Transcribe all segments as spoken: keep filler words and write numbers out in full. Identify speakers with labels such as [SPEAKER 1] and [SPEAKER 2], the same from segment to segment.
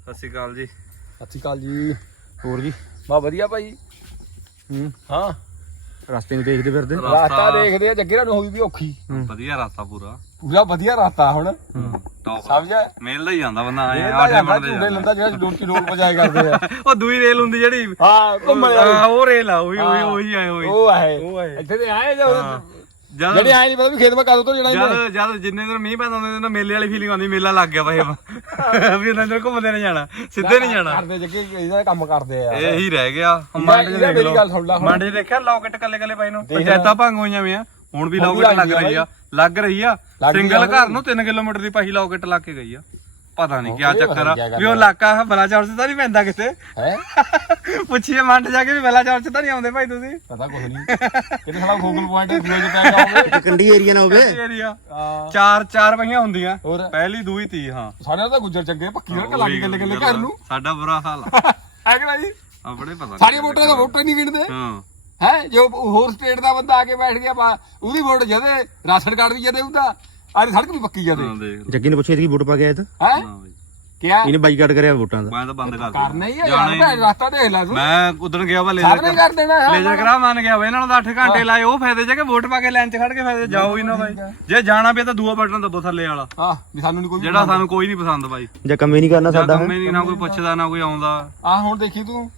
[SPEAKER 1] ਸਤਿ ਸ਼੍ਰੀ ਅਕਾਲ ਜੀ।
[SPEAKER 2] ਸਤਿ ਸ਼੍ਰੀ ਅਕਾਲ ਜੀ।
[SPEAKER 3] ਹੋਰ ਜੀ
[SPEAKER 2] ਬਾ ਵਧੀਆ ਭਾਈ।
[SPEAKER 3] ਹੂੰ
[SPEAKER 2] ਹਾਂ
[SPEAKER 3] ਰਸਤੇ ਨੂੰ ਦੇਖਦੇ ਫਿਰਦੇ
[SPEAKER 2] ਰਾਸਤਾ ਦੇਖਦੇ ਆ, ਜੱਗੇ ਨੂੰ ਹੋਈ ਵੀ ਔਖੀ।
[SPEAKER 1] ਵਧੀਆ ਰਸਤਾ ਪੂਰਾ
[SPEAKER 2] ਪੂਰਾ ਵਧੀਆ ਰਾਸਤਾ ਹੁਣ
[SPEAKER 1] ਟੌਪ
[SPEAKER 2] ਸਮਝਿਆ।
[SPEAKER 1] ਮਿਲਦਾ ਹੀ ਜਾਂਦਾ ਬੰਦਾ ਆਏ
[SPEAKER 2] ਇਹ
[SPEAKER 1] ਆਠੇ
[SPEAKER 2] ਜਾਂਦਾ
[SPEAKER 1] ਮਿੰਟ
[SPEAKER 2] ਝੂਟੇ
[SPEAKER 1] ਦੇ
[SPEAKER 2] ਲੰਦਾ ਜਿਹੜਾ ਡੋਲ ਕੀ ਰੋਲ ਬਜਾਏ ਕਰਦੇ ਆ।
[SPEAKER 1] ਉਹ ਦੂਈ ਰੇਲ ਹੁੰਦੀ ਜਿਹੜੀ
[SPEAKER 2] ਹਾਂ ਘੁੰਮਣ ਵਾਲੀ
[SPEAKER 1] ਹਾਂ, ਉਹ ਰੇਲ ਆ ਉਹੀ ਉਹੀ ਉਹੀ ਆਏ ਉਹੀ
[SPEAKER 2] ਉਹ ਆਏ
[SPEAKER 1] ਉਹ ਆਏ।
[SPEAKER 2] ਇੱਥੇ ਤੇ ਆਏ ਜਾਂ
[SPEAKER 1] ਜਦ
[SPEAKER 2] ਜਿਹੜੇ ਆਏ ਨਹੀਂ ਪਤਾ ਵੀ ਖੇਤ ਮਾ ਕਦੋਂ ਤੋਂ ਜਿਹੜਾ
[SPEAKER 1] ਜਦ ਜਦ ਜਿੰਨੇ ਦਿਨ ਮੀਂਹ ਪੈਂਦਾ ਹੁੰਦੇ ਨੇ ਮੇਲੇ ਵਾਲੀ ਫੀਲਿੰਗ ਆਉਂਦੀ, ਮੇਲਾ ਲੱਗ ਗਿਆ ਭਾਈ ਵੀ ਇਹਨਾਂ ਦਿਨ ਘੁੰਮਦੇ ਨਹੀਂ ਜਾਣਾ, ਸਿੱਧੇ ਨਹੀਂ ਜਾਣਾ।
[SPEAKER 2] ਕਰਦੇ ਜੱਗੇ ਇਹਦਾ ਕੰਮ ਕਰਦੇ ਆ।
[SPEAKER 1] ਇਹੀ ਰਹਿ ਗਿਆ ਮੰਡ ਚ ਦੇਖ
[SPEAKER 2] ਮੇਰੀ ਗੱਲ ਸੁਣ
[SPEAKER 1] ਲਓ,
[SPEAKER 2] ਲੈ ਹੁਣ।
[SPEAKER 1] ਮੰਡ ਚ ਦੇਖਿਆ ਲੋਕਟ ਕੱਲੇ ਕੱਲੇ ਪਾਈ ਨੂੰ ਪੰਚਾਇਤਾਂ ਭੰਗ ਹੋਈਆਂ ਵੀ ਆ, ਹੁਣ ਵੀ ਲੋਕਟ ਲੱਗ ਰਹੀ ਆ ਲੱਗ ਰਹੀ ਆ ਸਿੰਗਲ ਘਰ ਨੂੰ ਤਿੰਨ ਕਿਲੋਮੀਟਰ ਦੀ ਪਾਹੀ ਲੋਕਟ ਲੱਗ ਕੇ ਗਈ ਆ। ਪਤਾ ਨਹੀਂ ਕੀ ਚੱਕਰ ਆ ਵੀ ਉਹ ਇਲਾਕਾ ਬਲਾਚੌਰ ਚ ਤਾਂ ਨਹੀਂ ਪੈਂਦਾ ਕਿਤੇ
[SPEAKER 2] ਹੈ।
[SPEAKER 1] ਪੁੱਛੀਏ ਮੰਡ ਜਾ ਕੇ ਵੀ ਬਲਾਚੌਰ ਚ ਤਾਂ ਨਹੀਂ ਆਉਂਦੇ ਭਾਈ ਤੁਸੀਂ?
[SPEAKER 2] ਪਤਾ ਕੁਝ ਨਹੀਂ ਕਿਤੇ ਸਾਡਾ ਗੂਗਲ ਪੁਆਇੰਟ ਦੂਏ ਚ ਪੈ ਜਾਓਗੇ
[SPEAKER 3] ਕੰਡੀ ਏਰੀਆ ਨਾ ਹੋਵੇ।
[SPEAKER 1] ਏਰੀਆ ਚਾਰ ਚਾਰ ਪਹੀਆਂ ਹੁੰਦੀਆਂ,
[SPEAKER 2] ਹੋਰ
[SPEAKER 1] ਪਹਿਲੀ ਦੂਈ ਤੀ। ਹਾਂ
[SPEAKER 2] ਸਾਡੇ ਨਾਲ ਤਾਂ ਗੁੱਜਰ ਚੰਗੇ ਪੱਕੀ ਨਾਲ ਲੱਗ ਗੱਲੇ ਗੱਲੇ ਘਰ ਨੂੰ
[SPEAKER 1] ਸਾਡਾ ਬੁਰਾ ਹਾਲ ਆ
[SPEAKER 2] ਹੈ ਕਿ ਨਹੀਂ।
[SPEAKER 1] ਆਪਣੇ ਪਤਾ
[SPEAKER 2] ਸਾਡੀਆਂ ਵੋਟਾਂ ਦਾ ਵੋਟਾਂ ਨਹੀਂ ਗਿਣਦੇ
[SPEAKER 1] ਹਾਂ
[SPEAKER 2] ਹੈ। ਜੋ ਹੋਰ ਸਟੇਟ ਦਾ ਬੰਦਾ ਆ ਕੇ ਬੈਠ ਗਿਆ ਬਾ ਉਹਦੀ ਵੋਟ ਜਦੇ, ਰਾਸ਼ਨ ਕਾਰਡ ਵੀ ਜਦੇ ਉਹਦਾ, ਆਹ ਸੜਕ ਵੀ ਪੱਕੀ ਜਦੇ
[SPEAKER 1] ਹਾਂ ਦੇਖ ਲਓ।
[SPEAKER 3] ਜੱਗੀ ਨੇ ਪੁੱਛਿਆ ਕਿ ਵੋਟ ਪਾ ਗਿਆ ਇਹ ਤਾਂ
[SPEAKER 2] ਹੈ।
[SPEAKER 1] ਹਾਂ ਬਈ
[SPEAKER 2] ਕਿਆ
[SPEAKER 3] ਇਹਨੇ ਬਾਈਕਾਟ ਕਰਿਆ ਵੋਟਾਂ ਦਾ।
[SPEAKER 1] ਮੈਂ ਤਾਂ ਬੰਦ ਕਰ
[SPEAKER 2] ਕਰਨਾ ਹੀ ਹੈ
[SPEAKER 1] ਜਾਣਾ
[SPEAKER 2] ਯਾਰ, ਭੈਣ ਰਸਤਾ ਦੇਖ ਲੈ ਤੂੰ।
[SPEAKER 1] ਮੈਂ ਉਦਣ ਗਿਆ ਵਾ
[SPEAKER 2] ਸਭ ਨੇ
[SPEAKER 1] ਲੇਜ਼ਰ
[SPEAKER 2] ਕਰ ਦੇਣਾ ਹੈ।
[SPEAKER 1] ਲੇਜ਼ਰ ਕਰਾ ਮੰਨ ਗਿਆ ਵਾ, ਇਹਨਾਂ ਨੂੰ ਤਾਂ ਅੱਠ ਘੰਟੇ ਲਾਏ ਉਹ ਫਾਇਦੇ ਚ ਕਿ ਵੋਟ ਪਾ ਕੇ ਲਾਈਨ ਚ ਖੜ ਕੇ ਫਾਇਦੇ ਜਾਓ ਹੀ ਨਾ ਬਾਈ। ਜੇ ਜਾਣਾ ਪਿਆ ਤਾਂ ਦੂਆ ਬਟਨ ਦੱਬੋ ਥੱਲੇ ਵਾਲਾ,
[SPEAKER 2] ਹਾਂ ਵੀ ਸਾਨੂੰ ਨਹੀਂ ਕੋਈ
[SPEAKER 1] ਜਿਹੜਾ ਸਾਨੂੰ ਕੋਈ ਨਹੀਂ ਪਸੰਦ ਬਾਈ।
[SPEAKER 3] ਜਾਂ ਕੰਮੇ ਨਹੀਂ ਕਰਨਾ ਸਾਡਾ
[SPEAKER 1] ਕੰਮੇ ਨਹੀਂ, ਨਾ ਕੋਈ ਪੁੱਛਦਾ ਨਾ ਕੋਈ ਆਉਂਦਾ।
[SPEAKER 2] ਆ ਹੁਣ ਦੇਖੀ ਤੂੰ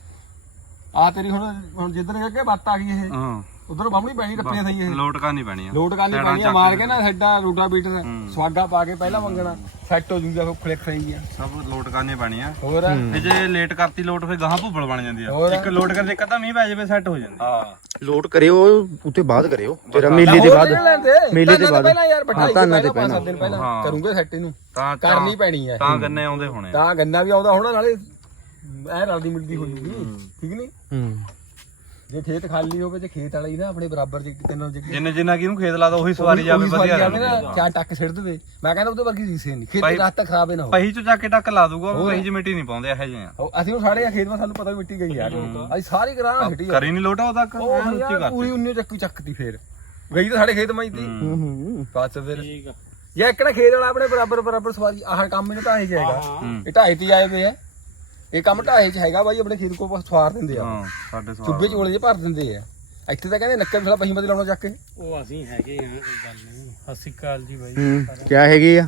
[SPEAKER 2] ਆ ਤੇਰੀ ਹੁਣ ਹੁਣ ਜਿੱਧਰ ਅੱਗੇ ਬੱਤ ਆ ਗਈ ਇਹ
[SPEAKER 1] ਹਾਂ
[SPEAKER 2] ਉਧਰ ਬਾਹਮਣੀ ਪੈਣੀ ਟੱਪੀਆਂ ਸਹੀ ਇਹ
[SPEAKER 1] ਲੋਟ ਕਰਨੀ ਪੈਣੀ ਆ,
[SPEAKER 2] ਲੋਟ ਕਰਨੀ ਪੈਣੀ ਆ, ਮਾਰ ਕੇ ਨਾ ਸਾਡਾ ਰੋਟਾ ਬੀਟਰ ਸਵਾਗਾ ਪਾ ਕੇ ਪਹਿਲਾਂ ਮੰਗਣਾ ਸੈੱਟ ਹੋ ਜੂਗਾ, ਫਿਰ ਕਲਿੱਕ ਸਹੀ ਆ।
[SPEAKER 1] ਸਭ ਲੋਟ ਕਰਨੀ ਪੈਣੀ ਆ।
[SPEAKER 2] ਹੋਰ
[SPEAKER 1] ਤੇ ਜੇ ਲੇਟ ਕਰਤੀ ਲੋਟ ਫਿਰ ਗਾਹਾਂ ਭੁੱਬਲ ਬਣ ਜਾਂਦੀ ਆ।
[SPEAKER 2] ਹੋਰ।
[SPEAKER 1] ਇੱਕ ਲੋਟ ਕਰਦੇ ਇੱਕ ਅੱਧਾ ਮੀਂਹ ਪੈ ਜਾਵੇ ਸੈੱਟ ਹੋ ਜਾਂਦੀ।
[SPEAKER 2] ਹਾਂ
[SPEAKER 3] ਲੋਟ ਕਰਿਓ ਉੱਤੇ ਬਾਅਦ ਕਰਿਓ ਤੇਰਾ ਮੇਲੇ ਦੇ ਬਾਅਦ ਮੇਲੇ ਦੇ ਬਾਅਦ
[SPEAKER 2] ਪਹਿਲਾਂ ਯਾਰ ਬਿਠਾਈ
[SPEAKER 3] ਧਾਨਾਂ ਤੇ
[SPEAKER 2] ਪਹਿਲਾਂ ਪੰਜ ਸੱਤ ਦਿਨ ਪਹਿਲਾਂ
[SPEAKER 1] ਹਾਂ।
[SPEAKER 2] ਕਰੂੰਗੇ ਸੈੱਟ ਇਹਨੂੰ
[SPEAKER 1] ਤਾਂ
[SPEAKER 2] ਕਰਨੀ ਪੈਣੀ ਆ।
[SPEAKER 1] ਤਾਂ ਗੰਨੇ ਆਉਂਦੇ ਹੋਣੇ ਆ।
[SPEAKER 2] ਤਾਂ ਗੰਨਾ ਵੀ ਆਉਂਦਾ ਹੋਣਾ, ਨਾਲੇ ਐ ਰਲਦੀ ਮਿਲਦੀ ਹੋ ਜੂਗੀ। ਠੀਕ ਨਹੀਂ।
[SPEAKER 3] ਹੂੰ
[SPEAKER 2] ਜੇ ਖੇਤ ਖਾਲੀ ਹੋਵੇ ਤੇ ਖੇਤ ਵਾਲਾ ਹੀ ਨਾ ਆਪਣੇ ਬਰਾਬਰ ਦੇ ਤਿੰਨ ਜਗ੍ਹਾ
[SPEAKER 1] ਜਿੰਨੇ ਜਿੰਨਾ ਕਿਹਨੂੰ ਖੇਤ ਲਾਦਾ ਉਹੀ ਸਵਾਰੀ ਜਾਵੇ ਵਧੀਆ
[SPEAKER 2] ਜਾਵੇ ਨਾ, ਚਾਰ ਟੱਕ ਸਿੱਟ ਦੇਵੇ। ਮੈਂ ਕਹਿੰਦਾ ਉਹਦੇ ਵਰਗੀ ਰੀਸੇ ਨਹੀਂ, ਖੇਤ
[SPEAKER 1] ਭਾਈ-
[SPEAKER 2] ਦਾ ਰਸਤਾ ਖਰਾਬ ਹੀ ਨਾ ਹੋ।
[SPEAKER 1] ਪਹੀ ਚ ਚੱਕ ਕੇ ਟੱਕ ਲਾ ਦੂਗਾ, ਉਹ ਪਹੀ ਚ ਮਿੱਟੀ ਨਹੀਂ ਪਾਉਂਦੇ ਇਹੋ ਜਿਹੇ ਆ।
[SPEAKER 2] ਉਹ ਅਸੀਂ ਉਹ ਸਾਡੇ ਆ ਖੇਤ ਵਿੱਚ ਸਾਨੂੰ ਪਤਾ ਵੀ ਮਿੱਟੀ ਗਈ ਆ। ਅਸੀਂ ਸਾਰੀ ਗਰਾਂ ਸਿੱਟੀ ਆ।
[SPEAKER 1] ਕਰੀ ਨਹੀਂ ਲੋਟਾ ਉਹ ਤੱਕ
[SPEAKER 2] ਉਹ
[SPEAKER 1] ਐਨ ਉੱਚੀ
[SPEAKER 2] ਯਾਰ
[SPEAKER 1] ਕਰਤੀ।
[SPEAKER 2] ਪੂਰੀ ਉਨੀ ਚੱਕੀ ਚੱਕਤੀ ਫੇਰ ਗਈ ਤਾਂ ਸਾਡੇ ਖੇਤ ਮਾਈ ਤੀ
[SPEAKER 3] ਹੂੰ ਹੂੰ
[SPEAKER 2] ਬਸ ਫਿਰ ਇਹ ਇੱਕ ਨਾ ਖੇਤ ਵਾਲਾ ਆਪਣੇ ਬਰਾਬਰ ਬਰਾਬਰ ਸਵਾਰੀ ਆਹ ਕੰਮ ਇਹਨੂੰ ਢਾਹੇ ਜਾਏਗਾ।
[SPEAKER 1] ਹੂੰ।
[SPEAKER 2] ਇਹ ਢਾਹੇ ਤੇ ਆਏ ਵੇ ਆ, ਇਹ ਕੰਮ ਢਾਹੇ ਚ ਹੈਗਾ ਬਾਈ। ਆਪਣੇ ਖੇਤ ਕੋਲ ਸਵਾਰ ਦਿੰਦੇ ਆ,
[SPEAKER 1] ਹਾਂ ਸਾਡੇ ਸਵਾਲ
[SPEAKER 2] ਚੁੱਬੇ ਚੋਲੇ ਜੇ ਭਰ ਦਿੰਦੇ ਆ। ਇੱਥੇ ਤਾਂ ਕਹਿੰਦੇ ਨੱਕੇ ਮਸਲਾ ਪਹੀ ਬਦਲਾਉਣਾ ਚੱਕ ਕੇ।
[SPEAKER 4] ਉਹ ਅਸੀਂ ਹੈਗੇ ਆ, ਕੋਈ ਗੱਲ ਨਹੀਂ। ਸਤਿ ਸ਼੍ਰੀ ਅਕਾਲ ਜੀ ਬਾਈ।
[SPEAKER 3] ਹੂੰ ਕੀ ਹੈਗੇ ਆ